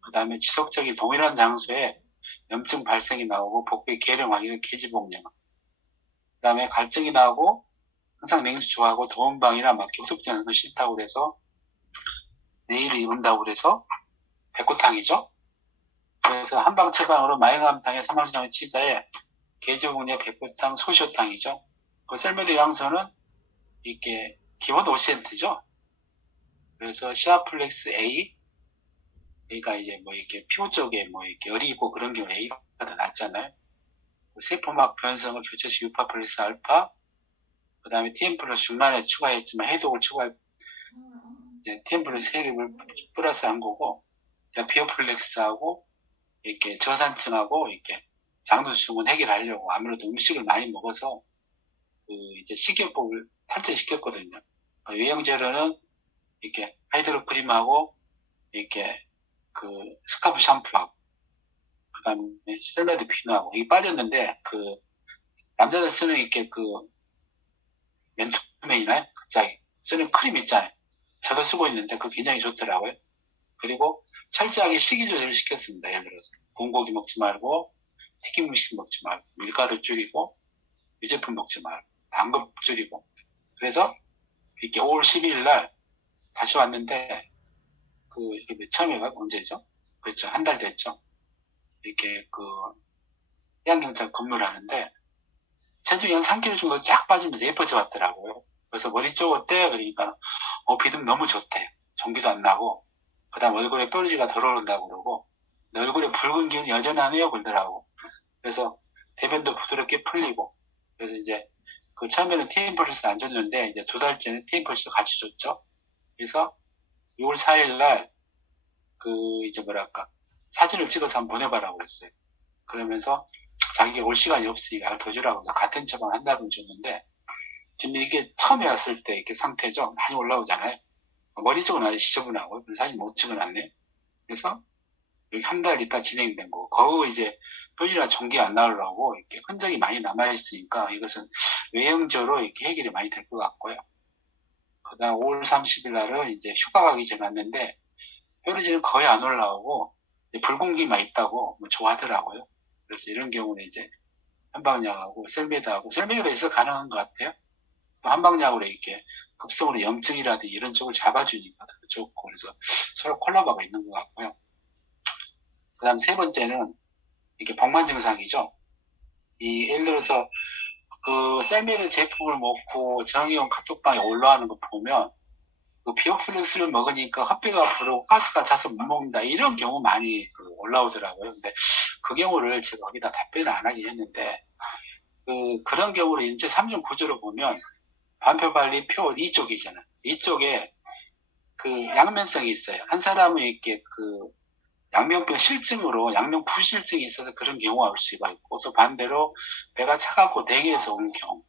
그 다음에 지속적인 동일한 장소에 염증 발생이 나오고 복부의 계룡하기는 계지복령. 그 다음에 갈증이 나오고 항상 냉수 좋아하고 더운 방이나 막 교습지 않는 거 싫다고 그래서 내일을 입은다고 그래서 백호탕이죠. 그래서 한방 처방으로 마잉암탕에 사망상의 치자에 계지복령 백호탕 소시효탕이죠. 그 셀메드 양소는 이게 기본 5센트죠. 그래서 시아플렉스 A, A가 이제 뭐 이렇게 피부 쪽에 뭐 이렇게 열이 있고 그런 경우 A가 더 낫잖아요. 세포막 변성을 교체시 유파 플러스 알파, 그 다음에 TM 플러스 중간에 추가했지만 해독을 추가해, 이제 TM 플러스 세립을 플러스 한 거고, 비오플렉스하고 이렇게 저산층하고 이렇게 장두증은 해결하려고 아무래도 음식을 많이 먹어서 그 이제 식이요법을 탈퇴시켰거든요. 외형제로는 이렇게 하이드로크림하고 이렇게 그 스카프 샴푸하고 그다음에 샐러드 피누하고 이게 빠졌는데 그 남자들 쓰는 이렇게 그 맨투맨이나 갑자기 쓰는 크림 있잖아요. 저도 쓰고 있는데 그거 굉장히 좋더라고요. 그리고 철저하게 식이 조절을 시켰습니다. 예를 들어서 공고기 먹지 말고 튀김 음식 먹지 말고 밀가루 줄이고 유제품 먹지 말고 당근 줄이고 그래서 이렇게 5월 12일 날 다시 왔는데 그 이게 처음에가 언제죠? 그렇죠. 한 달 됐죠. 이렇게 그 해양경찰 근무를 하는데 체중이 한 3kg 정도 쫙 빠지면서 예뻐져 왔더라고요. 그래서 머리 쪽 어때? 그러니까 비듬 너무 좋대. 전기도 안 나고 그 다음 얼굴에 뾰루지가 덜 오른다고 그러고 얼굴에 붉은 기운이 여전하네요 그러더라고. 그래서 대변도 부드럽게 풀리고 그래서 이제 그 처음에는 TM플러스 안 줬는데 이제 2달째는 TM플러스 같이 줬죠. 그래서 6월 4일 날 그 이제 뭐랄까 사진을 찍어서 한번 보내봐라고 그랬어요. 그러면서 자기가 올 시간이 없으니까 더 주라고 같은 처방 한 달은 줬는데 지금 이게 처음에 왔을 때 이렇게 상태죠. 많이 올라오잖아요. 머리 쪽은 아주 지저분하고 사진 못 찍어놨네. 그래서 여기 한 달 있다 진행된 거고 거기 이제 표지나 종기 안 나오려고 이렇게 흔적이 많이 남아있으니까 이것은 외형적으로 이렇게 해결이 많이 될 것 같고요. 그 다음 5월 30일 날은 이제 휴가 가기 전에 왔는데 뾰루지는 거의 안 올라오고 붉은기만 있다고 뭐 좋아하더라고요. 그래서 이런 경우는 이제 한방약하고 셀메드하고 셀메드가 있어 가능한 것 같아요. 또 한방약으로 이렇게 급성으로 염증이라든지 이런 쪽을 잡아주니까 더 좋고 그래서 서로 콜라보가 있는 것 같고요. 그 다음 세 번째는 이렇게 복만 증상이죠. 이 예를 들어서 그 셀메드 제품을 먹고 정형 카톡방에 올라가는 거 보면 그 비오플렉스를 먹으니까 헛배가 부르고 가스가 차서 못 먹는다 이런 경우 많이 올라오더라고요. 근데 그 경우를 제가 거기다 답변을 안 하긴 했는데, 그런 경우로 인체 3중 구조로 보면, 반표발리 표 이쪽이잖아. 이쪽에 그 양면성이 있어요. 한 사람은 이렇게 그 양명병 실증으로 양명 부실증이 있어서 그런 경우가 올 수가 있고, 또 반대로 배가 차갑고 냉해서 온 경우.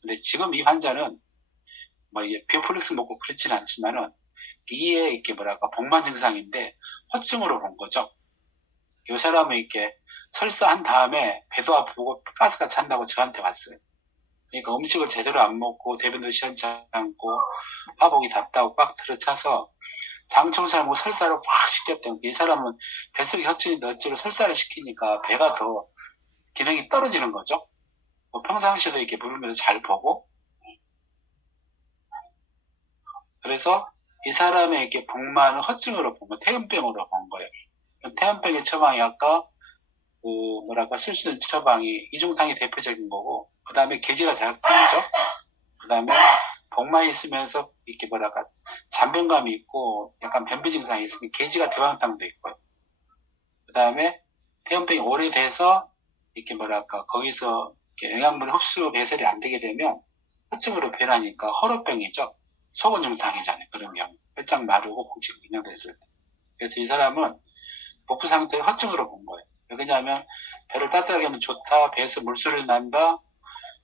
근데 지금 이 환자는 뭐 이게 비오플렉스 먹고 그렇지는 않지만은 이에 이렇게 뭐랄까 복만 증상인데 허증으로 본 거죠. 이 사람은 이렇게 설사한 다음에 배도 아프고 가스가 찬다고 저한테 왔어요. 그러니까 음식을 제대로 안 먹고 대변도 시원치 않고 화복이 답답하고 꽉 들어차서 장청소하고 설사를 확 시켰던 이 사람은 뱃속에 혈증인데 어찌로 설사를 시키니까 배가 더 기능이 떨어지는 거죠. 뭐 평상시에도 이렇게 물으면서 잘 보고 그래서 이 사람의 이렇게 복만은 허증으로 본 거, 태음병으로 본 거예요. 태음병의 처방이 아까 그 뭐랄까 쓸 수 있는 처방이 이중탕이 대표적인 거고 그 다음에 계지가 자극적이죠. 그 다음에 복만이 있으면서 이렇게 뭐랄까 잔변감이 있고 약간 변비 증상이 있으면 계지가 대왕탕도 있고요. 그 다음에 태음병이 오래돼서 이렇게 뭐랄까 거기서 이렇게 영양분 흡수 배설이 안 되게 되면 허증으로 변하니까 허로병이죠. 소근중탕이잖아요. 그런 경우 혈장 마르고 공치가 긴장됐을 때. 그래서 이 사람은 복부 상태를 허증으로 본 거예요. 왜냐하면 배를 따뜻하게 하면 좋다, 배에서 물소리 난다,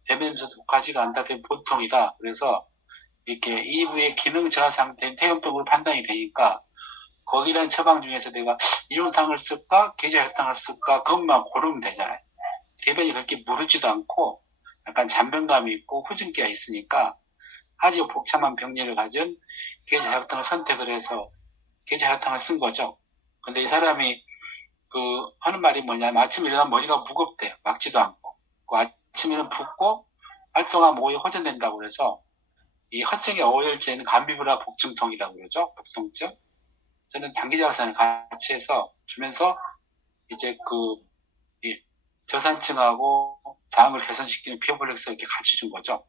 배면에서 독하지가 않다, 된 보통이다. 그래서 이렇게 이부의 기능 저하 상태인 태음병으로 판단이 되니까 거기란 처방 중에서 내가 이온탕을 쓸까, 계좌혈탕을 쓸까 그것만 고르면 되잖아요. 대변이 그렇게 무르지도 않고 약간 잔변감이 있고 후진기가 있으니까 아주 복잡한 병리를 가진 계좌혈탕을 선택을 해서 계좌혈탕을 쓴 거죠. 근데 이 사람이 하는 말이 뭐냐면 아침에 일어나면 머리가 무겁대요. 막지도 않고. 아침에는 붓고 활동하면 오후에 호전된다고 그래서 이 허증의 오열제는 감비브라 복증통이라고 그러죠. 복통증. 저는 단기자산을 같이 해서 주면서 이제 이 저산층하고 장을 개선시키는 비오플렉스 이렇게 같이 준 거죠.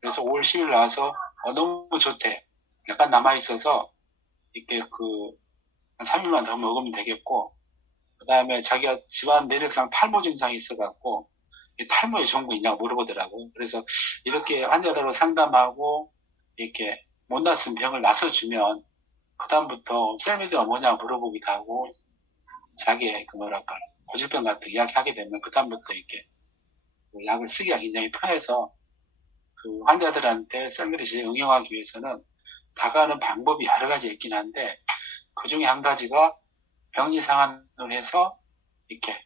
그래서 5월 10일 나와서 너무 좋대. 약간 남아있어서 이렇게 한 3일만 더 먹으면 되겠고 그 다음에 자기가 집안 내력상 탈모 증상이 있어갖고 탈모에 좋은 거 있냐고 물어보더라고. 그래서 이렇게 환자들하고 상담하고 이렇게 못 낫은 병을 나서주면 그다음부터 셀미드가 뭐냐 물어보기도 하고 자기의 뭐랄까 고질병 같은 이야기하게 되면 그다음부터 이렇게 약을 쓰기가 굉장히 편해서 환자들한테 셀미드에 응용하기 위해서는 다가가는 방법이 여러 가지 있긴 한데 그 중에 한 가지가 병리 상환을 해서 이렇게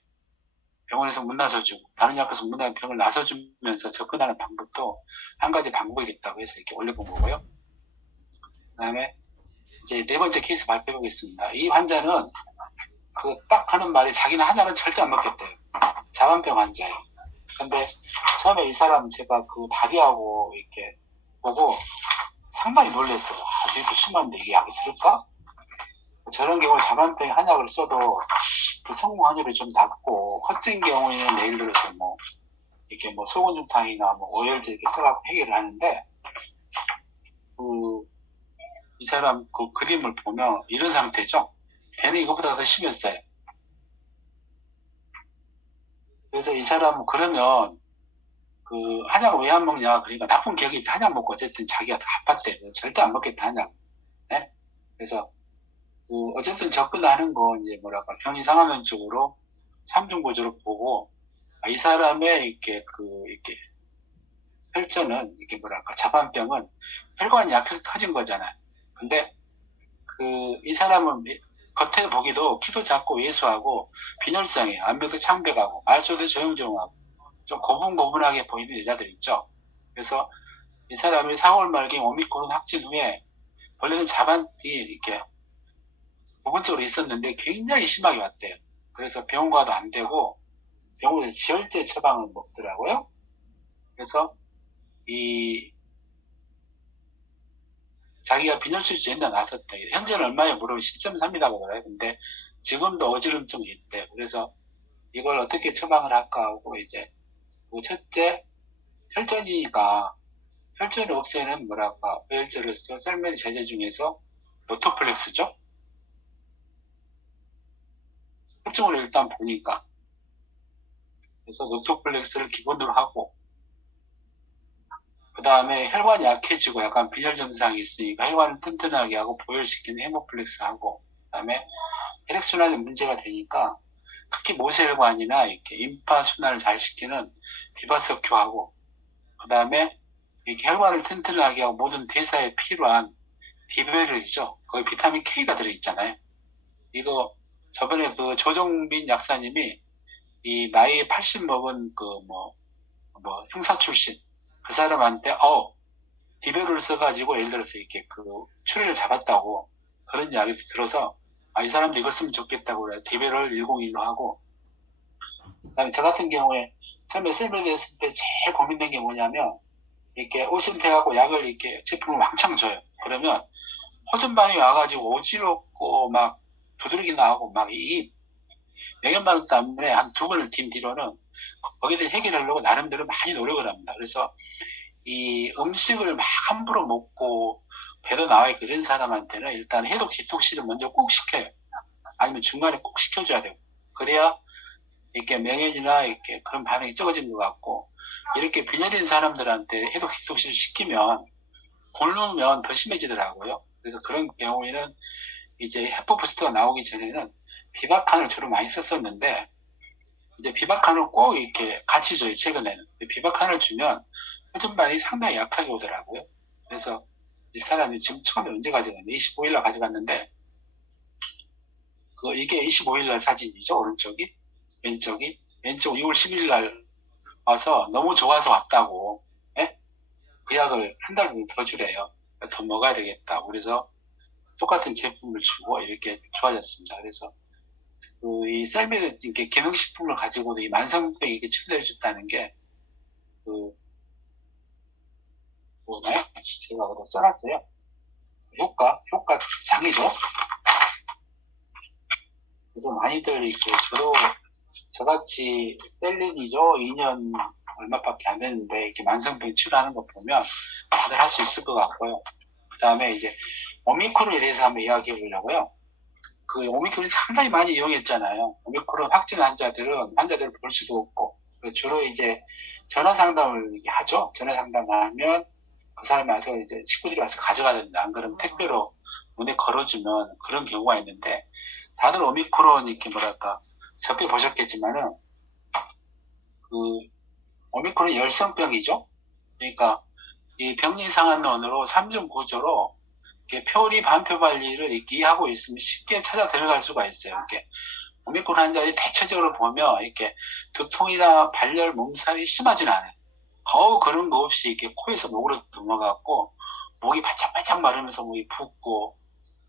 병원에서 문 나서주고 다른 약에서 문 나서 병을 나서주면서 접근하는 방법도 한 가지 방법이겠다고 해서 이렇게 올려본 거고요. 그 다음에 이제 네 번째 케이스 발표해 보겠습니다. 이 환자는 딱 하는 말이 자기는 한약은 절대 안 먹겠대요. 자반병 환자예요. 근데 처음에 이 사람 제가 다리하고 이렇게 보고 상당히 놀랐어요. 이렇게 심한데 이게 약이 들을까? 저런 경우 자반병 한약을 써도 성공 확률이 좀 낮고 허증 경우에는 예를 들어서 이렇게 소근육탕이나 오열제 이렇게 써갖고 해결을 하는데 이 사람 그림을 보면 이런 상태죠. 배는 이것보다 더 심했어요. 그래서 이 사람은 그러면 한약을 왜 안 먹냐 그러니까 나쁜 기억이 한약 먹고 어쨌든 자기가 아팠대. 절대 안 먹겠다 한약. 네? 그래서 어쨌든 접근하는 건 이제 뭐랄까 병리 상하면 쪽으로 삼중고조로 보고 이 사람의 이렇게 혈전은 이렇게 뭐랄까 자반병은 혈관이 약해서 터진 거잖아요. 근데 이 사람은 겉에 보기도 키도 작고 왜소하고 빈혈성이에요. 안면도 창백하고 말소도 조용조용하고 좀 고분고분하게 보이는 여자들 있죠. 그래서 이 사람이 4월 말기 오미크론 확진 후에 원래는 자반이 이렇게 부분적으로 있었는데 굉장히 심하게 왔대요. 그래서 병원 가도 안 되고 병원에서 지혈제 처방을 먹더라고요. 그래서 자기가 빈혈수치 옛날 나섰대. 현재는 얼마에 물으면 10.3이라고 그래요. 근데 지금도 어지럼증이 있대. 그래서 이걸 어떻게 처방을 할까 하고 이제 첫째 혈전이니까 혈전을 없애는 뭐랄까 오열제로서 셀메리 제제 중에서 노토플렉스죠. 혈증을 일단 보니까 그래서 노토플렉스를 기본으로 하고, 그 다음에 혈관이 약해지고 약간 빈혈 증상이 있으니까 혈관을 튼튼하게 하고 보혈시키는 헤모플렉스 하고, 그 다음에 혈액순환에 문제가 되니까 특히 모세혈관이나 이렇게 임파순환을 잘 시키는 비바석효하고, 그 다음에 이렇게 혈관을 튼튼하게 하고 모든 대사에 필요한 비베르이죠. 거기 비타민 K가 들어있잖아요. 이거 저번에 그 조정빈 약사님이 이 나이 80 먹은 그 형사 출신 그 사람한테 디베르를 써가지고 예를 들어서 이렇게 그 추리를 잡았다고 그런 이야기도 들어서 이 사람도 이거 쓰면 좋겠다고 그래. 디베르를 101로 하고, 그다음에 저 같은 경우에 처음에 셀메 됐을 때 제일 고민된 게 뭐냐면 이렇게 오신태하고 약을 이렇게 제품을 왕창 줘요. 그러면 호전반이 와가지고 어지럽고 막 두드러기 나고 막 이 명현반응 때문에 한 2번을 뛴 뒤로는 거기에 대해 해결하려고 나름대로 많이 노력을 합니다. 그래서 이 음식을 막 함부로 먹고 배도 나와 있고 이런 사람한테는 일단 해독 디톡시를 먼저 꼭 시켜요. 아니면 중간에 꼭 시켜줘야 되고, 그래야 이렇게 명현이나 이렇게 그런 반응이 적어지는 것 같고, 이렇게 빈혈인 사람들한테 해독 디톡시를 시키면 굶으면 더 심해지더라고요. 그래서 그런 경우에는 이제 헤퍼부스터가 나오기 전에는 비박한을 주로 많이 썼었는데, 이제 비박한을 꼭 이렇게 같이 줘요, 최근에는. 비박한을 주면 회전반이 상당히 약하게 오더라고요. 그래서 이 사람이 지금 처음에 언제 가져갔는데 25일날 가져갔는데, 이게 25일날 사진이죠. 오른쪽이, 왼쪽 6월 10일날 와서 너무 좋아서 왔다고. 예? 그 약을 한 달 정도 더 주래요. 더 먹어야 되겠다. 그래서 똑같은 제품을 주고 이렇게 좋아졌습니다. 그래서 이 셀메드 이렇게 기능식품을 가지고도 이 만성병이 이렇게 치료될 수 있다는 게 뭐나요? 제가 어디다 써놨어요. 효과 장이죠. 그래서 많이들 이렇게 저같이 셀린이죠. 2년 얼마밖에 안 됐는데 이렇게 만성병 치료하는 거 보면 다들 할 수 있을 것 같고요. 그 다음에 이제 오미크론에 대해서 한번 이야기해 보려고요. 그 오미크론이 상당히 많이 이용했잖아요. 오미크론 확진 환자들을 볼 수도 없고, 주로 이제 전화 상담을 하죠. 전화 상담을 하면 그 사람이 와서 이제 식구들이 와서 가져가야 된다. 안 그러면 택배로 문에 걸어주면 그런 경우가 있는데, 다들 오미크론 이렇게 접해 보셨겠지만은 그 오미크론 열성병이죠. 그러니까 이 병리 상한론으로 3중 구조로 이렇게 표리 반표 관리를 이렇게 하고 있으면 쉽게 찾아 들어갈 수가 있어요. 이렇게 오미크론 환자들이 대체적으로 보면 이렇게 두통이나 발열, 몸살이 심하진 않아요. 거의 그런 거 없이 이렇게 코에서 목으로 넘어갔고 목이 바짝바짝 마르면서 목이 붓고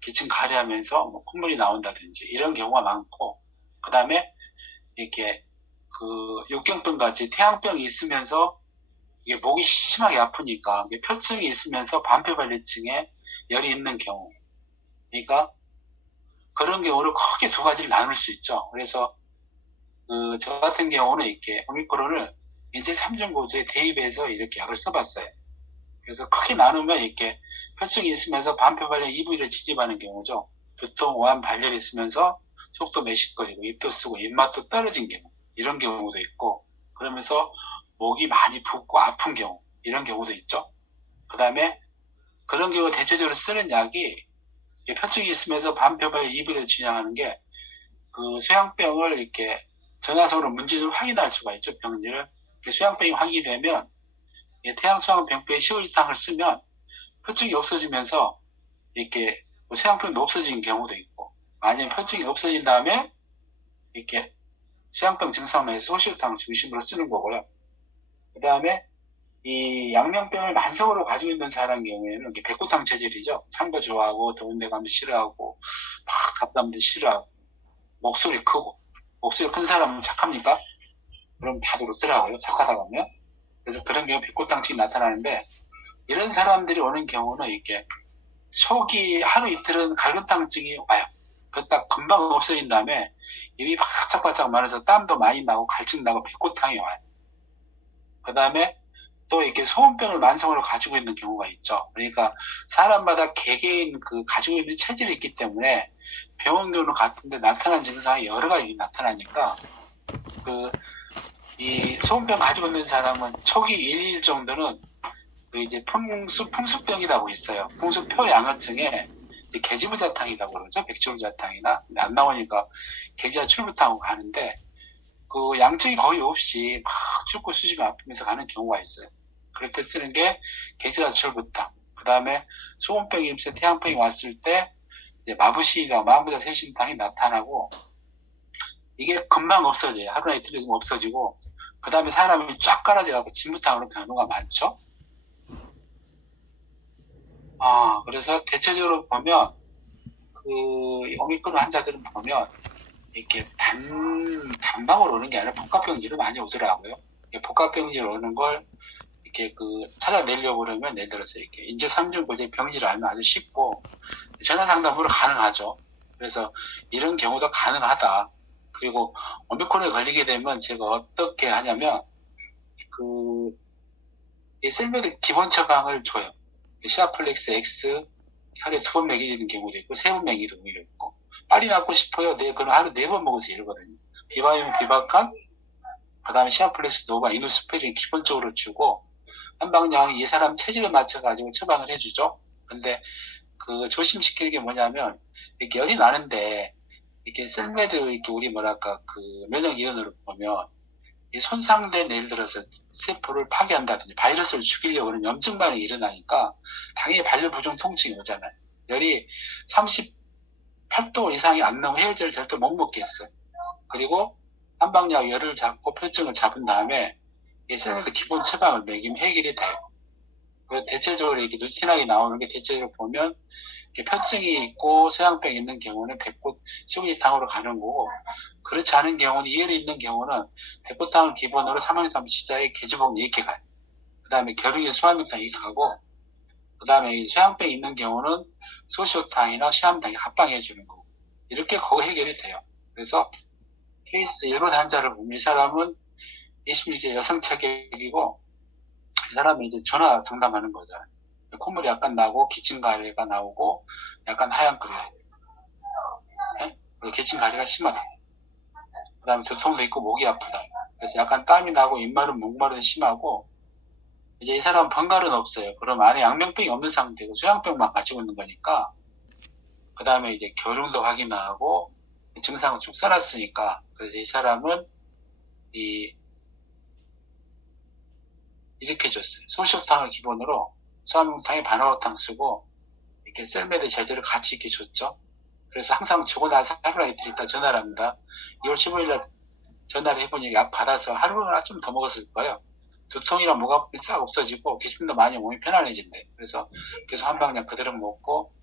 기침 가래하면서 콧물이 나온다든지 이런 경우가 많고, 그 다음에 이렇게 그 육경병 같이 태양병이 있으면서 이게 목이 심하게 아프니까 표층이 있으면서 반표발리층에 열이 있는 경우, 그러니까 그런 경우를 크게 2가지를 나눌 수 있죠. 그래서 저 같은 경우는 이렇게 오미크론을 인체 3중 구조에 대입해서 이렇게 약을 써봤어요. 그래서 크게 나누면 이렇게 표층이 있으면서 반표발열 EV를 지집하는 경우죠. 두통, 오한, 발열이 있으면서 속도 매식거리고 입도 쓰고 입맛도 떨어진 경우, 이런 경우도 있고, 그러면서 목이 많이 붓고 아픈 경우, 이런 경우도 있죠. 그 다음에 그런 경우 대체적으로 쓰는 약이 표층이 있으면서 반표발열 EV를 진행하는 게 그 쇠양병을 이렇게 전화상으로 문진을 확인할 수가 있죠. 병리를. 쇠양병이 확인되면 태양소양병표에 시오지탕을 쓰면 표층이 없어지면서 이렇게 쇠양병도 없어지는 경우도 있고, 아니면 표층이 없어진 다음에 이렇게 쇠양병 증상에서 소시오탕 중심으로 쓰는 거고요. 그 다음에 이 양명병을 만성으로 가지고 있는 사람 경우에는 백구탕 체질이죠. 찬 거 좋아하고 더운 데 가면 싫어하고 막 답답한데 싫어하고 목소리 크고, 목소리 큰 사람은 착합니까? 그럼 다들 웃더라고요. 착하다 보면. 그래서 그런 경우 백구탕증이 나타나는데, 이런 사람들이 오는 경우는 이렇게 초기 하루 이틀은 갈근탕증이 와요. 그러다 금방 없어진 다음에 입이 바짝바짝 마르서 땀도 많이 나고 갈증 나고 백구탕이 와요. 그 다음에 또 이렇게 소음병을 만성으로 가지고 있는 경우가 있죠. 그러니까 사람마다 개개인 가지고 있는 체질이 있기 때문에 병원 경우 같은데 나타난 증상이 여러 가지 나타나니까 이 소음병 가지고 있는 사람은 초기 1일 정도는 그 이제 풍수병이라고 있어요. 풍수표양어증에 이제 계지부자탕이라고 그러죠. 백지부자탕이나. 근데 안 나오니까 계지와 출부탕으로 가는데 그 양증이 거의 없이 막 춥고 수시고 아프면서 가는 경우가 있어요. 그럴 때 쓰는 게 계지와 출부탕. 그 다음에 소음병이 있으면 태양병이 왔을 때 이제 마부시가 마음보다 세신탕이 나타나고 이게 금방 없어져요. 하루나 이틀 이면 없어지고 그 다음에 사람이 쫙 깔아져갖고 진부탕으로 변하는 경우가 많죠. 그래서 대체적으로 보면 그 오미크론 환자들은 보면 이렇게 단방으로 오는 게 아니라 복합병지로 많이 오더라고요. 복합병지로 오는 걸 이렇게 그 찾아내려고 그러면 예를 들어서 이렇게 인제 3중 고제 병지를 알면 아주 쉽고 전화 상담으로 가능하죠. 그래서 이런 경우도 가능하다. 그리고 오미크론에 걸리게 되면 제가 어떻게 하냐면 그 셀메드 기본 처방을 줘요. 시아플렉스 X 하루에 2번 먹이는 경우도 있고 3번 먹이는 경우도 있고 빨리 낫고 싶어요. 네, 그럼 하루 4번 먹어서 이러거든요. 비바이온 비바칸 그 다음에 시아플렉스 노바 이노스페린 기본적으로 주고 한방약 이 사람 체질에 맞춰가지고 처방을 해주죠. 근데 그 조심시키는 게 뭐냐면 이렇게 열이 나는데 이렇게 셀메드 이렇게 우리 뭐랄까 그 면역 이론으로 보면 이 손상된 예를 들어서 세포를 파괴한다든지 바이러스를 죽이려고 하는 염증 반응이 일어나니까 당연히 발열 부종 통증이 오잖아요. 열이 38도 이상이 안 나오면 해열제를 절대 못 먹겠어요. 그리고 한방약 열을 잡고 표정을 잡은 다음에 셀메드 기본 처방을 먹이면 해결이 돼요. 대체적으로 이렇게 루틴하게 나오는 게 대체적으로 보면 표증이 있고 소양병이 있는 경우는 백꽃 시구지탕으로 가는 거고 그렇지 않은 경우는 이열이 있는 경우는 백꽃탕을 기본으로 사망상 시자에 계주봉 이렇게 가요. 그 다음에 결핵의 수암탕이 가고 그 다음에 소양병이 있는 경우는 소시오탕이나 시암탕이 합방해 주는 거고 이렇게 거의 해결이 돼요. 그래서 케이스 1번 환자를 보면 이 사람은 26세 여성 체격이고 이 사람은 이제 전화 상담하는 거잖아요. 콧물이 약간 나고 기침 가래가 나오고 약간 하얀거려요. 네? 기침 가래가 심하다. 그 다음에 두통도 있고 목이 아프다. 그래서 약간 땀이 나고 입마른 목마른 심하고 이제 이 사람은 번갈은 없어요. 그럼 안에 양명병이 없는 상태고 소양병만 가지고 있는 거니까 그 다음에 이제 결핵도 확인하고 증상은 쭉 써놨으니까 그래서 이 사람은 이렇게 줬어요. 소시오탕을 기본으로 소암탕에 바나오탕 쓰고 이렇게 셀메드 제제를 같이 이렇게 줬죠. 그래서 항상 주고 나서 하루나 이틀 있다 전화를 합니다. 2월 15일날 전화를 해보니 약 받아서 하루나 좀 더 먹었을 거예요. 두통이랑 목 아픔이 싹 없어지고 기침도 많이 몸이 편안해진대. 그래서 계속 한방약 그대로 먹고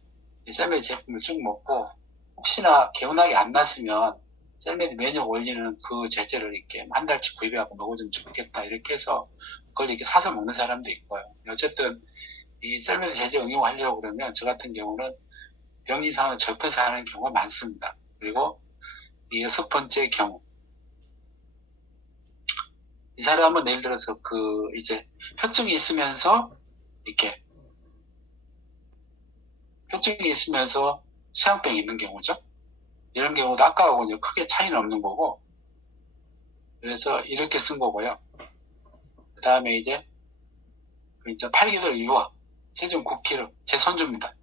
셀메드 제품을 쭉 먹고 혹시나 개운하게 안 났으면 셀메드 면역 올리는 그 제제를 이렇게 한 달치 구입해갖고 먹어주면 좋겠다. 이렇게 해서 그걸 이렇게 사서 먹는 사람도 있고요. 어쨌든 이 셀메드 제제 응용하려고 그러면 저 같은 경우는 병리상을 접해서 하는 경우가 많습니다. 그리고 이 6번째 경우 이 사람은 예를 들어서 그 이제 표증이 있으면서 이렇게 표증이 있으면서 수양병이 있는 경우죠. 이런 경우도 아까하고 이제 크게 차이는 없는 거고 그래서 이렇게 쓴 거고요. 그 다음에 이제 8개월 유아 체중 9kg 제 손주입니다.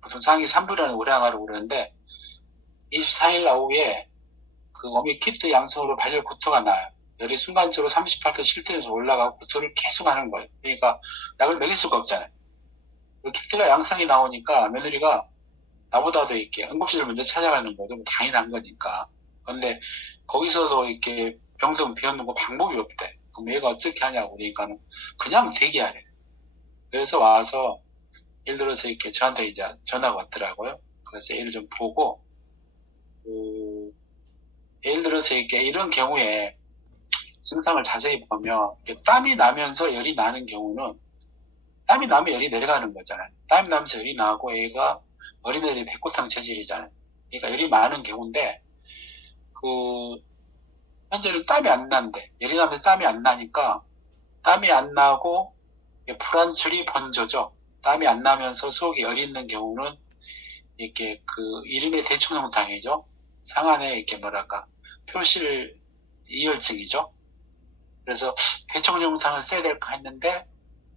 보통 상위 3부라는 우량아라고 그러는데 24일 오후에 그 어미 키트 양성으로 발열 구토가 나요. 열이 순간적으로 38도 실전에서 올라가고 구토를 계속 하는 거예요. 그러니까 약을 먹일 수가 없잖아요. 그 키트가 양성이 나오니까 며느리가 나보다도 이렇게 응급실을 먼저 찾아가는 거죠. 뭐 당연한 거니까. 근데 거기서도 이렇게 병동 비워놓고 방법이 없대. 그럼 얘가 어떻게 하냐고 그러니까는 그냥 대기하래. 그래서 와서 예를 들어서 이렇게 저한테 이제 전화가 왔더라고요. 그래서 얘를 좀 보고 예를 들어서 이렇게 이런 경우에 증상을 자세히 보면 땀이 나면서 열이 나는 경우는 땀이 나면 열이 내려가는 거잖아요. 땀이 나면서 열이 나고 얘가 어린애들이 백고탕 체질이잖아요. 그러니까 열이 많은 경우인데 현재는 땀이 안 난대. 열이 나면서 땀이 안 나니까 땀이 안 나고 불안출이 번져죠. 땀이 안 나면서 속에 열이 있는 경우는 이렇게 이름의 대충형탕이죠. 상안에 이렇게 뭐랄까 표실 이열증이죠. 그래서 개총용탕을 써야 될까 했는데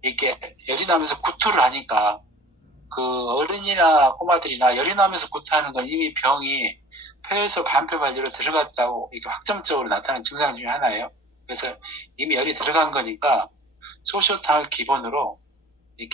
이게 열이 나면서 구토를 하니까 그 어른이나 꼬마들이나 열이 나면서 구토하는 건 이미 병이 폐에서 반표 관리로 들어갔다고 이게 확정적으로 나타나는 증상 중에 하나예요. 그래서 이미 열이 들어간 거니까 소시오탕을 기본으로